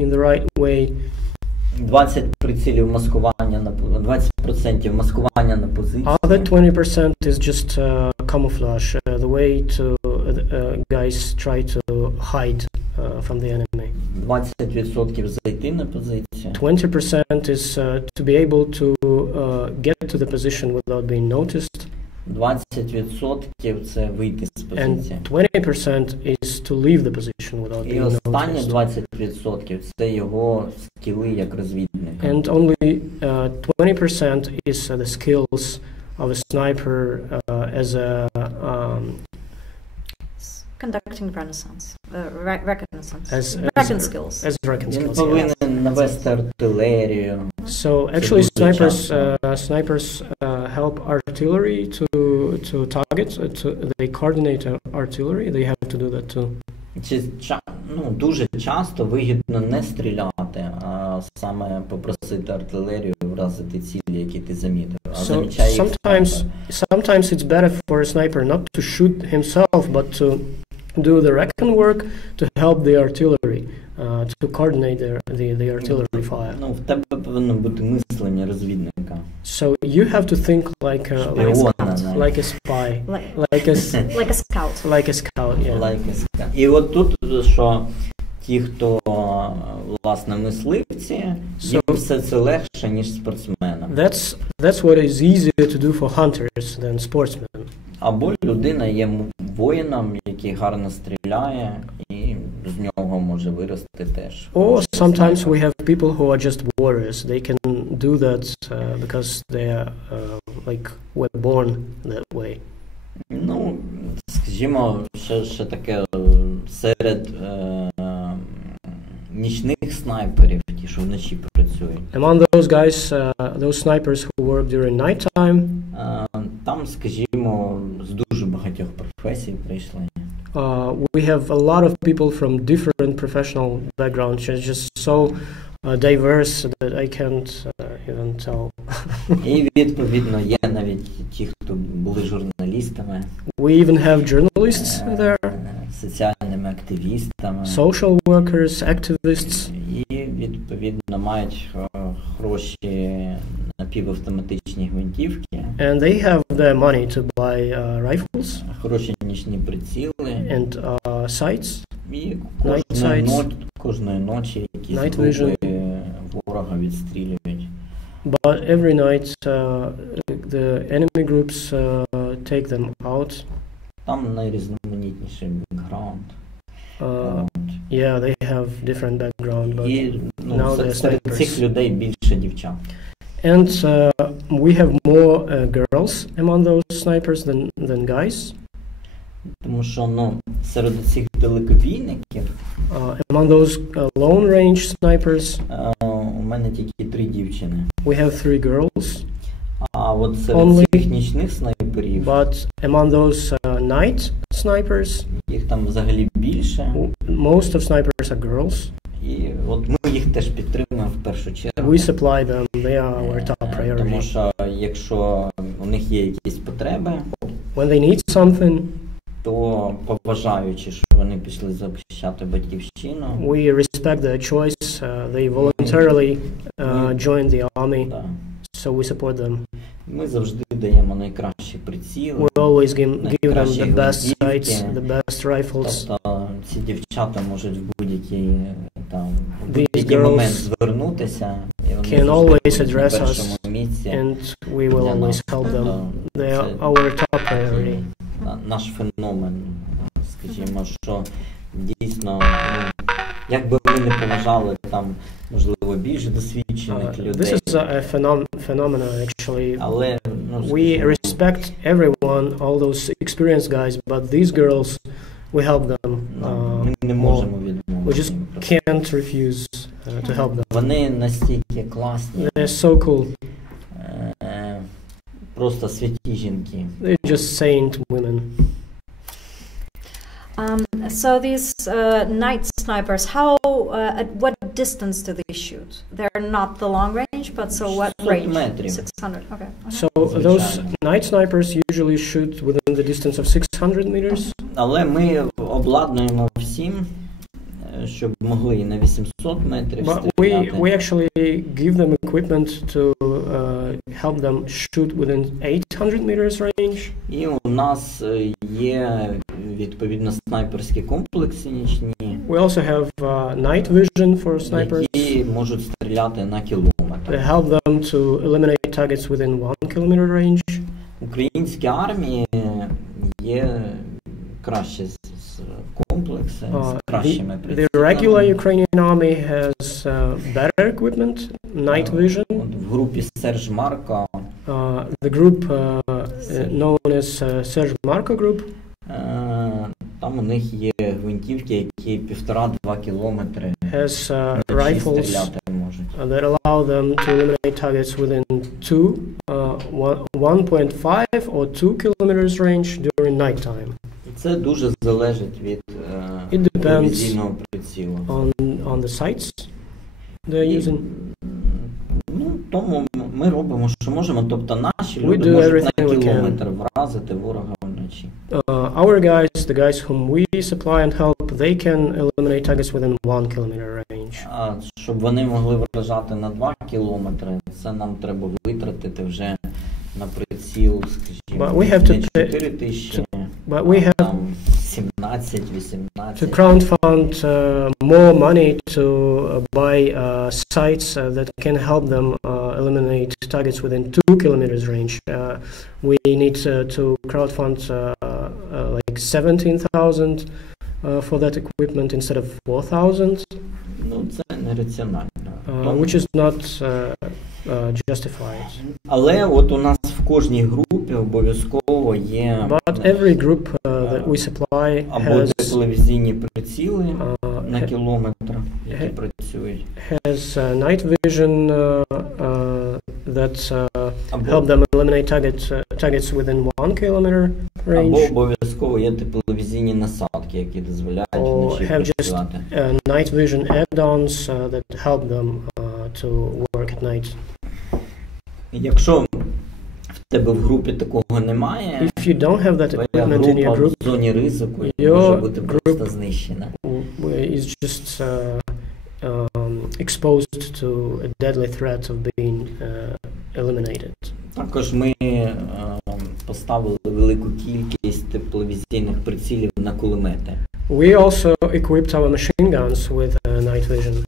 in the right way. 20% маскування на позиції. Other 20% is just camouflage, the way to guys try to hide from the enemy. 20% зайти на позицію. 20% is to be able to get to the position without being noticed. 20% це вийти з позиції. And 20% is to leave the position without І being останні noticed. 20% це його скіли як розвідника. And only 20% is the skills of a sniper as a Conducting reconnaissance, reconnaissance, recon skills. As recon Він skills. повинен навести артилерію. So actually, snipers help artillery to target. They coordinate artillery. They have to do that too. Дуже часто вигідно не стріляти, а саме попросити артилерію вразити цілі, які ти замітив. So sometimes it's better for a sniper not to shoot himself, but to do the recon work to help the artillery, to coordinate the artillery fire. В тебе повинно бути мислення розвідника. So you have to think like a spy, like a scout. Like a scout, yeah. І от тут, що ті, хто, власне, мисливці, їм все це легше, ніж спортсменам. That's what is easier to do for hunters than sportsmen. Або людина є воїном, який гарно стріляє, і з нього може вирости теж. Or sometimes we have people who are just warriors. They can do that because they are were born that way. Скажімо, ще таке серед нічних снайперів, ті, що вночі працюють. Among those guys, those snipers who work during night time. Там, скажімо, з дуже багатьох професій прийшли. We have a lot of people from different professional backgrounds. It's just so diverse that I can't even tell. І відповідно є навіть ті, хто були журналістами. We even have journalists there. Соціальними активістами. Social workers, activists. І відповідно мають гроші напівавтоматичні гвинтівки. And they have the money to buy rifles. Хороші нічні приціли. And sights. І кожної ночі якісь групи ворога відстрілюють. But every night the enemy groups take them out. Там найрізноманітніший бекграунд. Yeah, they have different background, but і now they're серед цих людей більше дівчат. And we have more girls among those snipers than guys. Тому що серед цих далекобійників among those long range snipers у мене тільки 3 дівчини. We have 3 girls. А от серед цих нічних снайперів, but among those night snipers, їх там взагалі більше. Most of snipers are girls. І от ми їх теж підтримуємо в першу чергу. We supply them. They are our top priority. Тому що якщо у них є якісь потреби, when they need something, то поважаючи, що вони пішли захищати батьківщину. We respect their choice. They voluntarily joined the army, so we support them. Ми завжди даємо найкращі приціли. We always give them the best sights, the best rifles. Тобто ці дівчата можуть в будь-який момент звернутися, і вони can always address на us, першому місці. and we will always help them. They are our top priority. Наш феномен, скажімо, що дійсно, як би ми не поважали там, можливо, більш досвідчених людей. This is a phenomenon actually. Але, we respect everyone, all those experienced guys, but these girls, we help them. Ми не можемо відмовити. We just can't refuse to help them. Вони настільки класні. They're so cool. Просто святі жінки. They're just saint women. So these night snipers, at what distance do they shoot? They're not the long range, but so what range? 600. Okay. So those night snipers usually shoot within the distance of 600 meters. Але ми обладнуємо всім, щоб могли і на 800 метрів стріляти. We actually give them equipment to help them shoot within 800 meters range. І у нас є відповідно снайперські комплекси нічні. We also have night vision for snipers. Які можуть стріляти на кілометр. They help them to eliminate targets within 1 kilometer range. Українській армії є кращі комплекси з кращими прицілами. The regular Ukrainian army has better equipment, night vision. В групі Serge Marco. The group known as Serge Marco group. Там у них є гвинтівки, які 1,5-2 кілометри стріляти можуть. That allow them to eliminate targets within 1.5 or 2 kilometers range during night time. Це дуже залежить від провізійного прицілу. On the sights they're using. Тому ми робимо, що можемо, тобто наші люди можуть на кілометр вразити ворога вночі. Our guys, the guys whom we supply and help, they can eliminate targets within 1 kilometer range. Щоб вони могли вражати на 2 кілометри, це нам треба витратити вже на приціл, скажімо, не 4 тисячі, а 17-18. To crowdfund more money to buy sites that can help them eliminate targets within 2 kilometers range. We need to crowdfund like 17,000 for that equipment instead of 4,000. Ну, це нераціонально. Which is not justified. Але от у нас в кожній групі обов'язково є But every group that we supply або телевізійні приціли на кілометр, які працюють. Has night vision that help them eliminate targets within 1 kilometer range. Або обов'язково є телевізійні насадки, які дозволяють вночі працювати. Night vision add-ons that help them to work at night. Якщо в тебе в групі такого немає, if you don't have that equipment in your group, в зоні ризику може бути просто знищена. Is just exposed to a deadly threat of being eliminated. Також ми поставили велику кількість тепловізійних прицілів на кулемети. We also equipped our machine guns with night vision.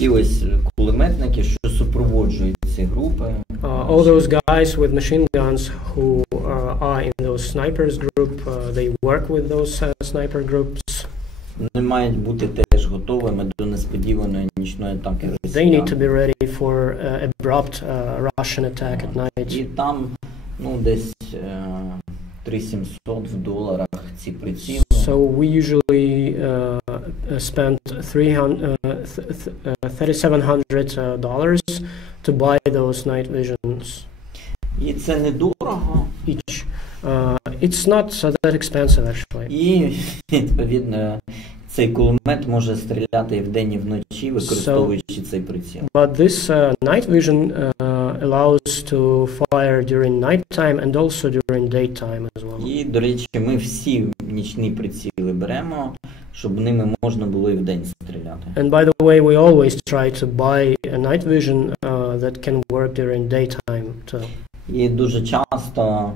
І ось кулеметники, що супроводжують ці групи. All those guys with machine guns who are in those snipers group, they work with those sniper groups. Вони мають бути теж готовими до несподіваної нічної атаки росіян. They need to be ready for abrupt Russian attack at night. І там, десь $3,700 в доларах ці приціли. So we usually spend $3,700 to buy those night visions. І це недорого. Each. It's not that expensive actually. І відповідно цей кулемет може стріляти і вдень, і вночі, використовуючи цей приціл. But this night vision allows to fire during night time and also during daytime as well. І, до речі, ми всі нічні приціли беремо, щоб ними можна було і вдень стріляти. And by the way, we always try to buy a night vision that can work during daytime too. І дуже часто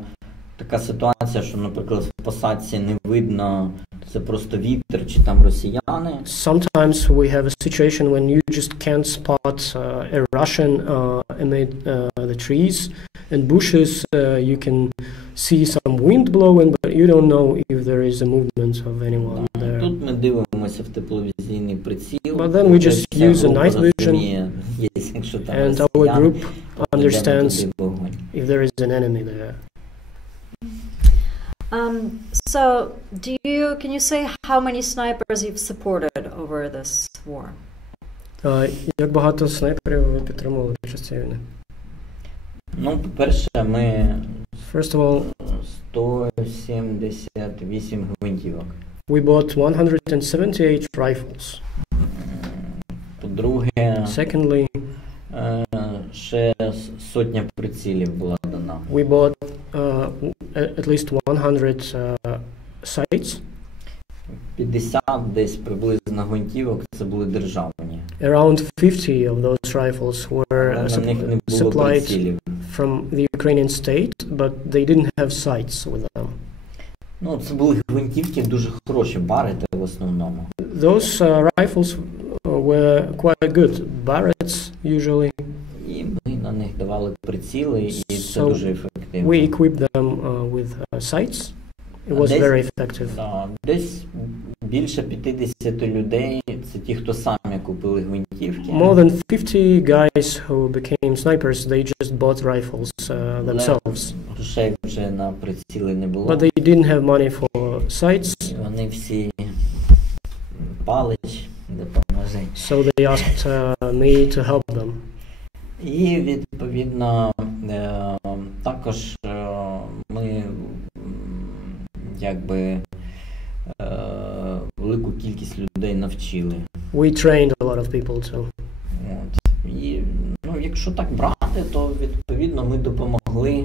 така ситуація, що, наприклад, в посадці не видно, це просто вітер чи там росіяни. Sometimes we have a situation when you just can't spot a Russian amid the trees and bushes. You can see some wind blowing, but you don't know if there is a movement of anyone there. Тут ми дивимося в тепловізійний приціл. But then we just use a night vision, якщо там and our group understands if there is an enemy there. So, can you say how many snipers you've supported over this war? Як багато снайперів ви підтримували під час цієї війни? Ну, по-перше, ми First of all, 178 гвинтівок. we bought 178 rifles. По-друге, Secondly, ще сотня прицілів була дана. we bought at least 100 sights. 50 десь приблизно гвинтівок це були державні. Around 50 of those rifles were На них не було supplied прицілів. from the Ukrainian state, but they didn't have sights with them. Ну, це були гвинтівки дуже хороші, барети в основному. Those rifles were quite good, Barretts usually. І ми на них давали приціли, і це So дуже ефективно. we equipped them with sights. It was very effective. Да, десь більше 50 людей, це ті, хто самі купили гвинтівки. More than 50 guys who became snipers, they just bought rifles themselves. Грошей вже на приціли не було. But they didn't have money for sights. І вони всі палич, допоможи. So they asked me to help them. І відповідно також ми якби велику кількість людей навчили. We trained a lot of people too. От. І якщо так брати, то відповідно ми допомогли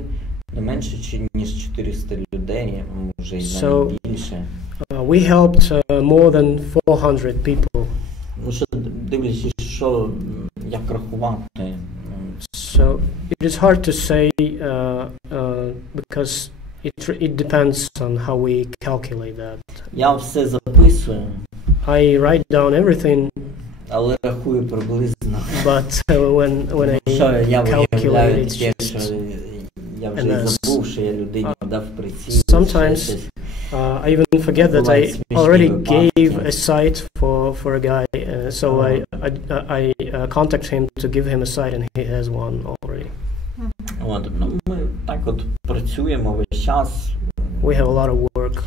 не менше ніж 400 людей, може і навіть більше. We helped more than 400 people. Ну що, дивлячись, що як рахувати. So it is hard to say because it depends on how we calculate that. Я все записую. I write down everything. Але рахую приблизно. But when I calculate, it's just я вже забув, що я людині дав приціл. Sometimes I even forget that I already gave a sight for a guy, so I contact him to give him a sight, and he has one already. От, ми так от працюємо весь час. We have a lot of work.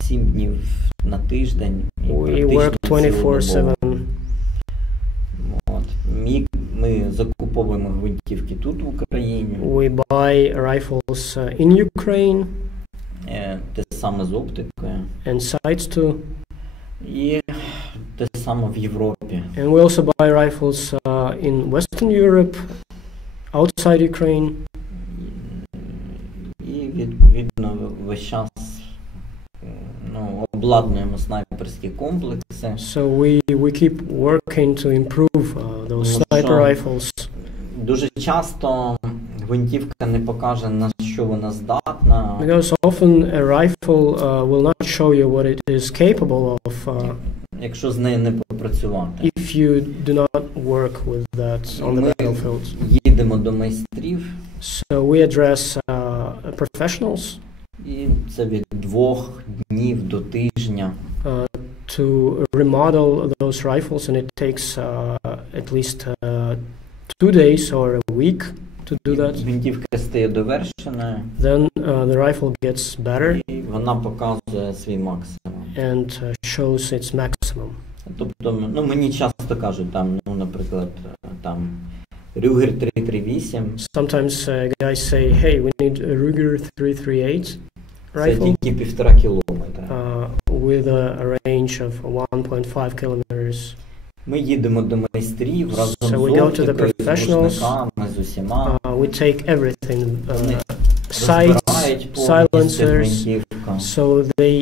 7 днів на тиждень. We work 24/7. От. Ми закуповуємо гвинтівки тут в Україні. We buy rifles in Ukraine. Те саме з оптикою. And sights too. І те саме в Європі. And we also buy rifles in Western Europe, outside Ukraine. І відповідно весь час обладнуємо снайперські комплекси. So we keep working to improve those sniper rifles. Дуже часто гвинтівка не покаже, на що вона здатна. Because often a rifle will not show you what it is capable of. Якщо з нею не попрацювати. If you do not work with that on the battlefield. Їдемо до майстрів. So we address professionals. І це від 2 днів до тижня. To remodel those rifles, and it takes at least 2 days or a week to do that. Гвинтівка стає довершеною. Then the rifle gets better. І вона показує свій максимум. And shows its maximum. Тобто, мені часто кажуть, наприклад, Ruger 338. Sometimes guys say, hey, we need a Ruger 338 rifle. Це тільки 1,5 кілометра. With a range of 1.5 kilometers. Ми їдемо до майстрів разом So we go to the professionals. З усіма. We take everything sights, silencers, so they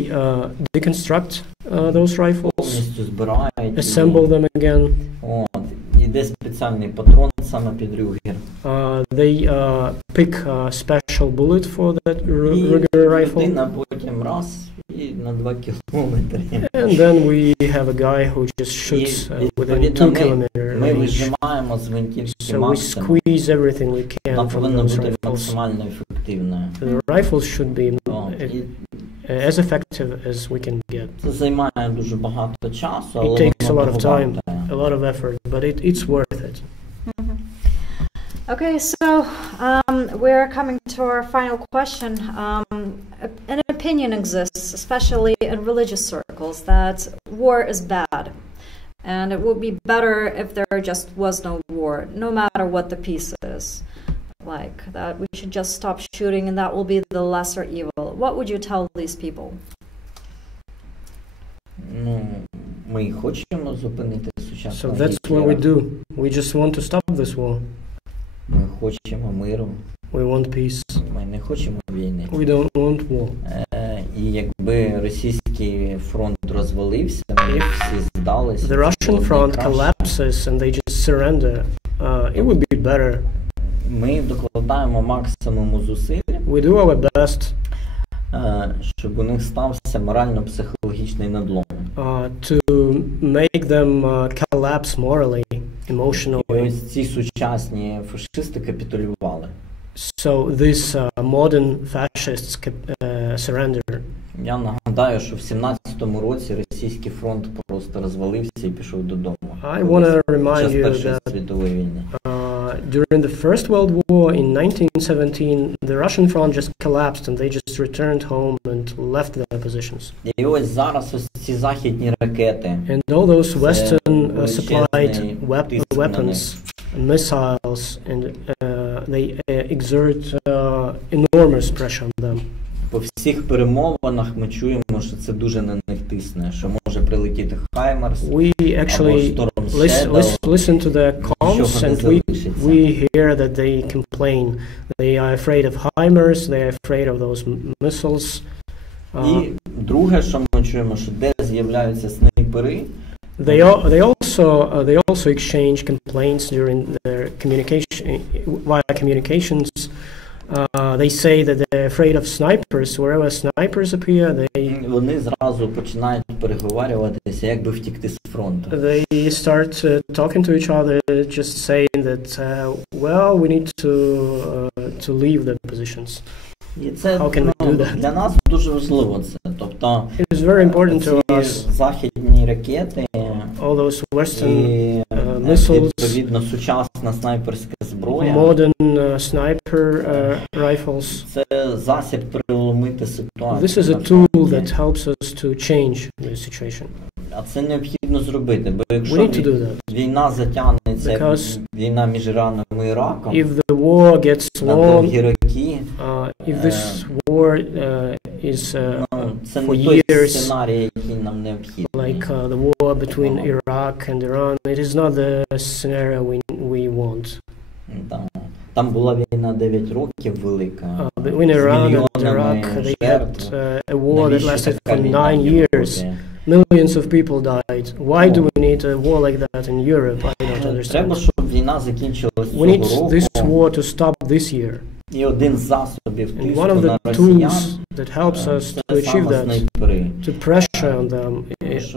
deconstruct those rifles, assemble them again. Іде спеціальний патрон саме під Рюгер. They pick a special bullet for that Ruger rifle. Людина потім раз і на 2 кілометри. And then we have a guy who just shoots within 2 kilometer ми range. вижимаємо з гвинтівки So we максимум. squeeze everything we can Вона from повинна those бути rifles. максимально ефективною. The rifles should be as effective as we can get. Це займає дуже багато часу, It але takes a lot of воно time, a lot of effort, but it's worth it. Okay, so we're coming to our final question. An opinion exists, especially in religious circles, that war is bad. And it would be better if there just was no war, no matter what the peace is. Like, that we should just stop shooting and that will be the lesser evil. What would you tell these people? Ми хочемо зупинити сучасну So that's what we do. We just want to stop this war. Ми хочемо миру. We want peace. Ми не хочемо війни. We don't want war. І якби російський фронт розвалився, ми всі здалися. The Russian front collapses and they just surrender. It would be better. Ми докладаємо максимум зусиль. We do our best. Щоб у них стався морально-психологічний надлом. To make them collapse morally, emotionally. І ось ці сучасні фашисти капітулювали. So these modern fascists surrender. Я нагадаю, що в 17-му році російський фронт просто розвалився і пішов додому. I want to remind you Першої світової війни. During the First World War in 1917, the Russian front just collapsed and they just returned home and left their positions. І ось зараз ось ці західні ракети. And all those Western supplied weapons, missiles, and they exert enormous pressure on them. По всіх перемовинах ми чуємо, що це дуже на них тисне, що може прилетіти Хаймерс, We actually listen to the comms and we hear that they complain. They are afraid of Haimers, they are afraid of those missiles. І друге, що ми чуємо, що де з'являються снайпери, They also exchange complaints during their communication via communications. They say that they're afraid of snipers. Wherever snipers appear, вони зразу починають переговарюватися, як би втікти з фронту. They start talking to each other, just saying that, well, we need to leave the positions. І це для нас дуже важливо це. Тобто, it is very important to us. Західні ракети, all those Western missiles, відповідно сучасна снайперська зброя, modern sniper rifles. Це засіб переломити ситуацію. This is a tool that helps us to change the situation. А це необхідно зробити, бо якщо війна затягнеться, війна між Іраном і Іраком, if the war gets на long, довгі роки, if this war is for years, сценарій, який нам необхідний. Like the war between Iraq and Iran, it is not the scenario we want. Там була війна 9 років велика. Between Iran and Iraq, they had a war that lasted for 9 years. Millions of people died. Why do we need a war like that in Europe? I don't understand. Треба, щоб війна закінчилась цього roку. We need this war to stop this year. І один з засобів тиску one of the на росіян, tools that helps us to achieve that, to pressure on them,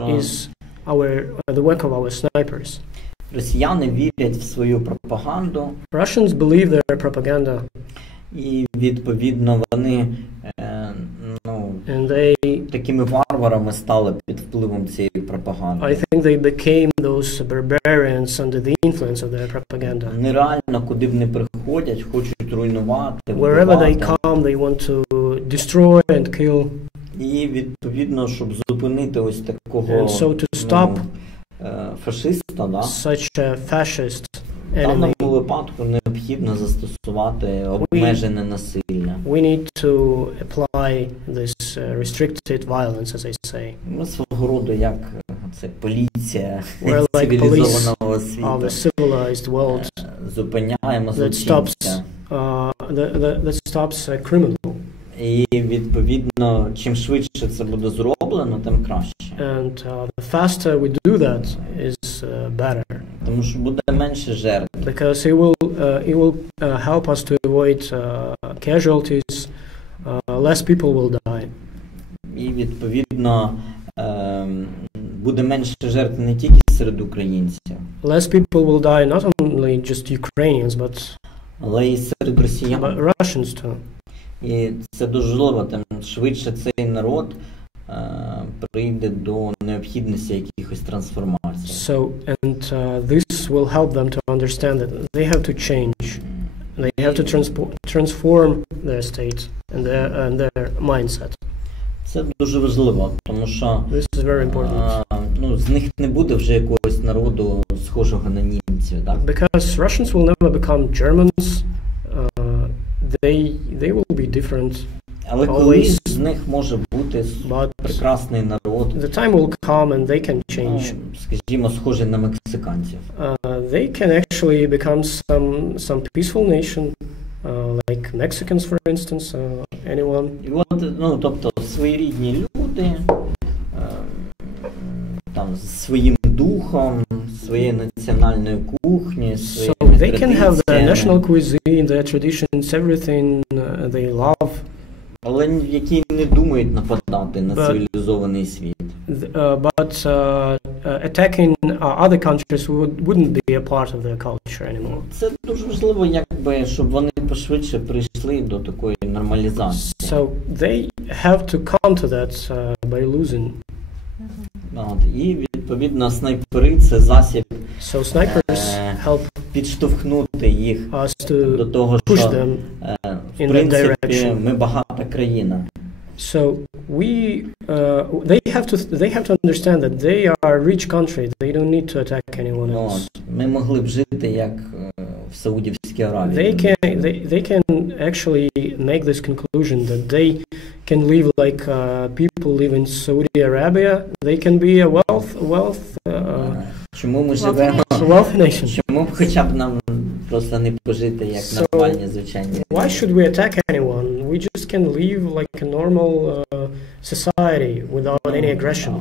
is the work of our snipers. Росіяни вірять в свою пропаганду. Russians believe their propaganda. І відповідно вони такими варварами стали під впливом цієї пропаганди. I think they became those barbarians under the influence of their propaganda. Нереально, куди б не приходять, хочуть руйнувати, wherever they come, they want to destroy and kill. І відповідно, щоб зупинити ось такого and so to stop фашиста, such a fascist в даному випадку необхідно застосувати обмежене насилля. We need to apply this restricted violence, as I say. Ми свого роду як це поліція of цивілізованого the світу. civilized world Зупиняємо that stops that stops a criminal. І відповідно, чим швидше це буде зроблено, тим краще. And the faster we do that is better. Тому що буде менше жертв. Because it will help us to avoid casualties. Less people will die. І відповідно буде менше жертв не тільки серед українців. Less people will die, not only just Ukrainians, but але й серед росіян. But Russians too. І це дуже важливо, тим швидше цей народ прийде до необхідності якихось трансформацій. So, and this will help them to understand that they have to change. They have to transform their state and their mindset. Це дуже важливо, тому що This is very important. З них не буде вже якогось народу схожого на німців, так? Because Russians will never become Germans. They will be different. Але колись з них може бути прекрасний народ. The time will come and they can change. Скажімо, схожий на мексиканців. They can actually become some peaceful nation, like Mexicans, for instance, anyone. І от, тобто, своєрідні люди, там, з своїм духом, своєю національною кухнею, своїми So they can have their традиціями. national cuisine, their traditions, everything they love. Але які не думають нападати на цивілізований світ. But attacking other countries wouldn't be a part of their culture anymore. Це дуже важливо, якби, щоб вони пошвидше прийшли до такої нормалізації. So they have to come to that by losing. І відповідно снайпери це засіб So snipers help підштовхнути їх us до того, to push що them в in that принципі direction. ми багата країна. So they have to understand that they are a rich country. They don't need to attack anyone else. Ми могли б жити як в Саудівській Аравії. They can actually make this conclusion that they can live like people live in Saudi Arabia. They can be a Чому ми живемо? Wealthy nation. Чому б хоча б нам просто не пожити як нормальні звичайні? Why should we attack anyone? We just can live like a normal society without any aggression.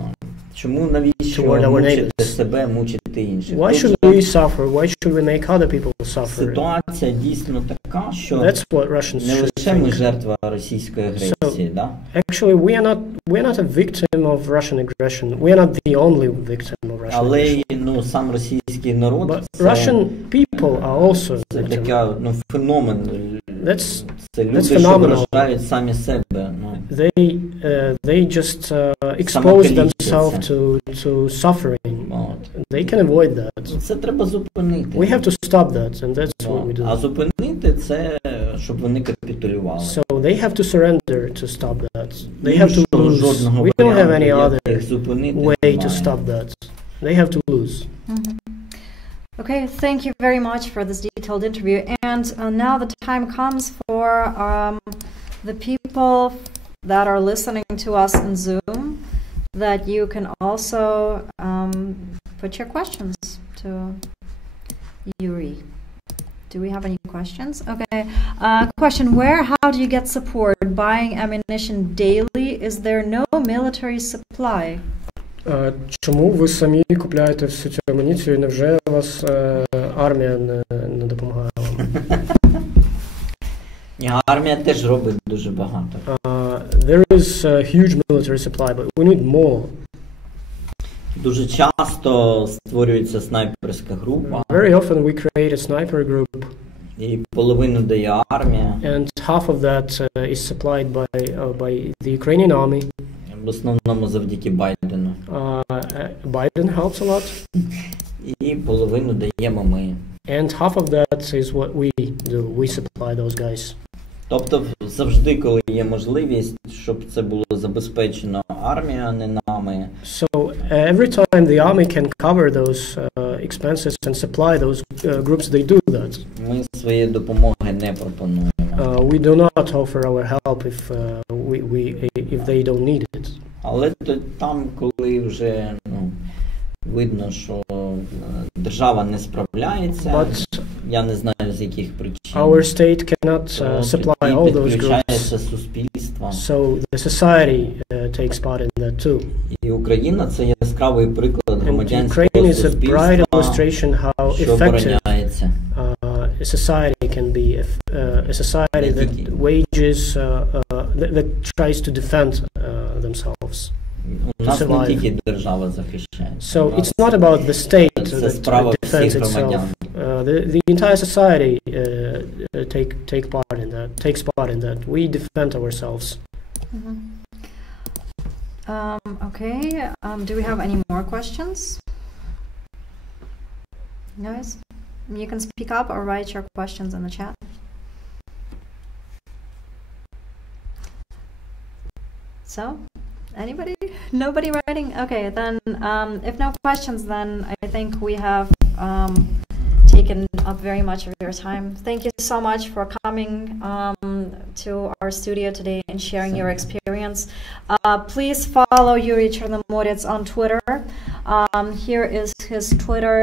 Чому навіщо мучити себе, мучити інших? Why should we suffer? Why should we make other people suffer? Ситуація дійсно така, що That's what Russians не should лише ми think. жертва російської агресії, да? Actually, we are not a victim of Russian aggression. We are not the only victim of Russian Але aggression. сам російський народ But це Russian people are also це victims. така феномен. Це люди, що phenomenal. вражають самі себе. They just expose themselves to suffering. They can avoid that. Це треба зупинити. We have to stop that, and that's what we do. А зупинити це, щоб вони капітулювали. So they have to surrender to stop that. They have to lose. We don't have any other way to stop that. They have to lose. Okay, thank you very much for this detailed interview. And now the time comes for the people that are listening to us in Zoom, that you can also put your questions to Yuriy. Do we have any questions? Okay. Question, how do you get support? Buying ammunition daily? Is there no military supply? Чому ви самі купляєте всю цю амуніцію? Невже вас армія не допомагає вам? Армія теж робить дуже багато. There is a huge military supply, but we need more. Дуже часто створюється снайперська група. Very often we create a sniper group. І половину дає армія. And half of that is supplied by the Ukrainian army. В основному завдяки Байдену. Biden helps a lot. І половину даємо ми. And half of that is what we do. We supply those guys. Тобто завжди, коли є можливість, щоб це було забезпечено армією, а не нами. So every time the army can cover those expenses and supply those groups, they do that. Ми своєї допомоги не пропонуємо. We do not offer our help if they don't need it. Але там, коли вже видно, що держава не справляється, я не знаю з яких причин. Our state cannot supply all those groups. Суспільство. So the society takes part in that too. І Україна це яскравий приклад громадянського Ukraine is a bright суспільства, illustration how що effective обороняється. A society can be, a society that wages, that tries to defend themselves. У нас не тільки держава захищає. So it's not about the state that defends itself. The entire society takes part in that. We defend ourselves. Okay. Do we have any more questions? Guys, you can speak up or write your questions in the chat. So, anybody? Nobody writing? Okay, then if no questions, then I think we have taken up very much of your time. Thank you so much for coming to our studio today and sharing your experience. Please follow Yuriy Chornomorets on Twitter. Here is his Twitter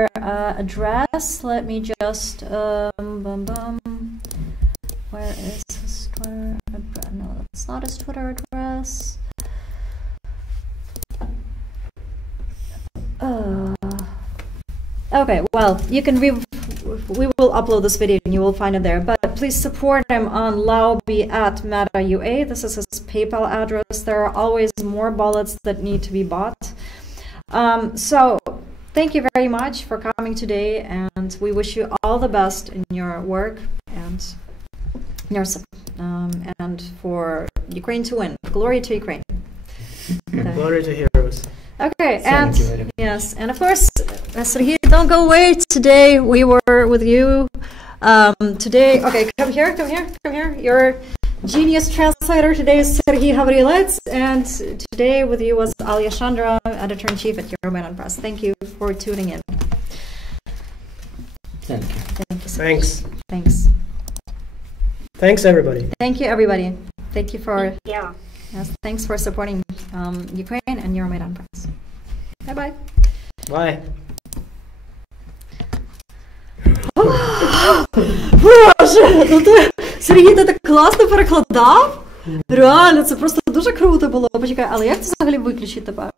address. Let me just where is his Twitter address? No, that's not his Twitter address. Okay, well, you can we will upload this video and you will find it there, but please support him on laubi@meta.ua. This is his PayPal address. There are always more bullets that need to be bought. So thank you very much for coming today, and we wish you all the best in your work and for Ukraine to win. Glory to Ukraine. Glory to heroes. Okay, and yes, and of course, Serge, don't go away. Today we were with you. Today, okay, come here. Your genius translator today is Serge Havrylets, and today with you was Alya, Shandra, editor-in-chief at Euromaidan Press. Thank you for tuning in. Thank you. Thank you so Thanks. much. Thanks. Thanks, everybody. Thank you, everybody. Thank you for. Yeah. Yes, thanks for supporting Ukraine and Euromaidan Press. Bye-bye. Bye. Боже, ну Сергій, ти так класно перекладав? Реально, це просто дуже круто було. Почекай, але як це взагалі виключити тепер?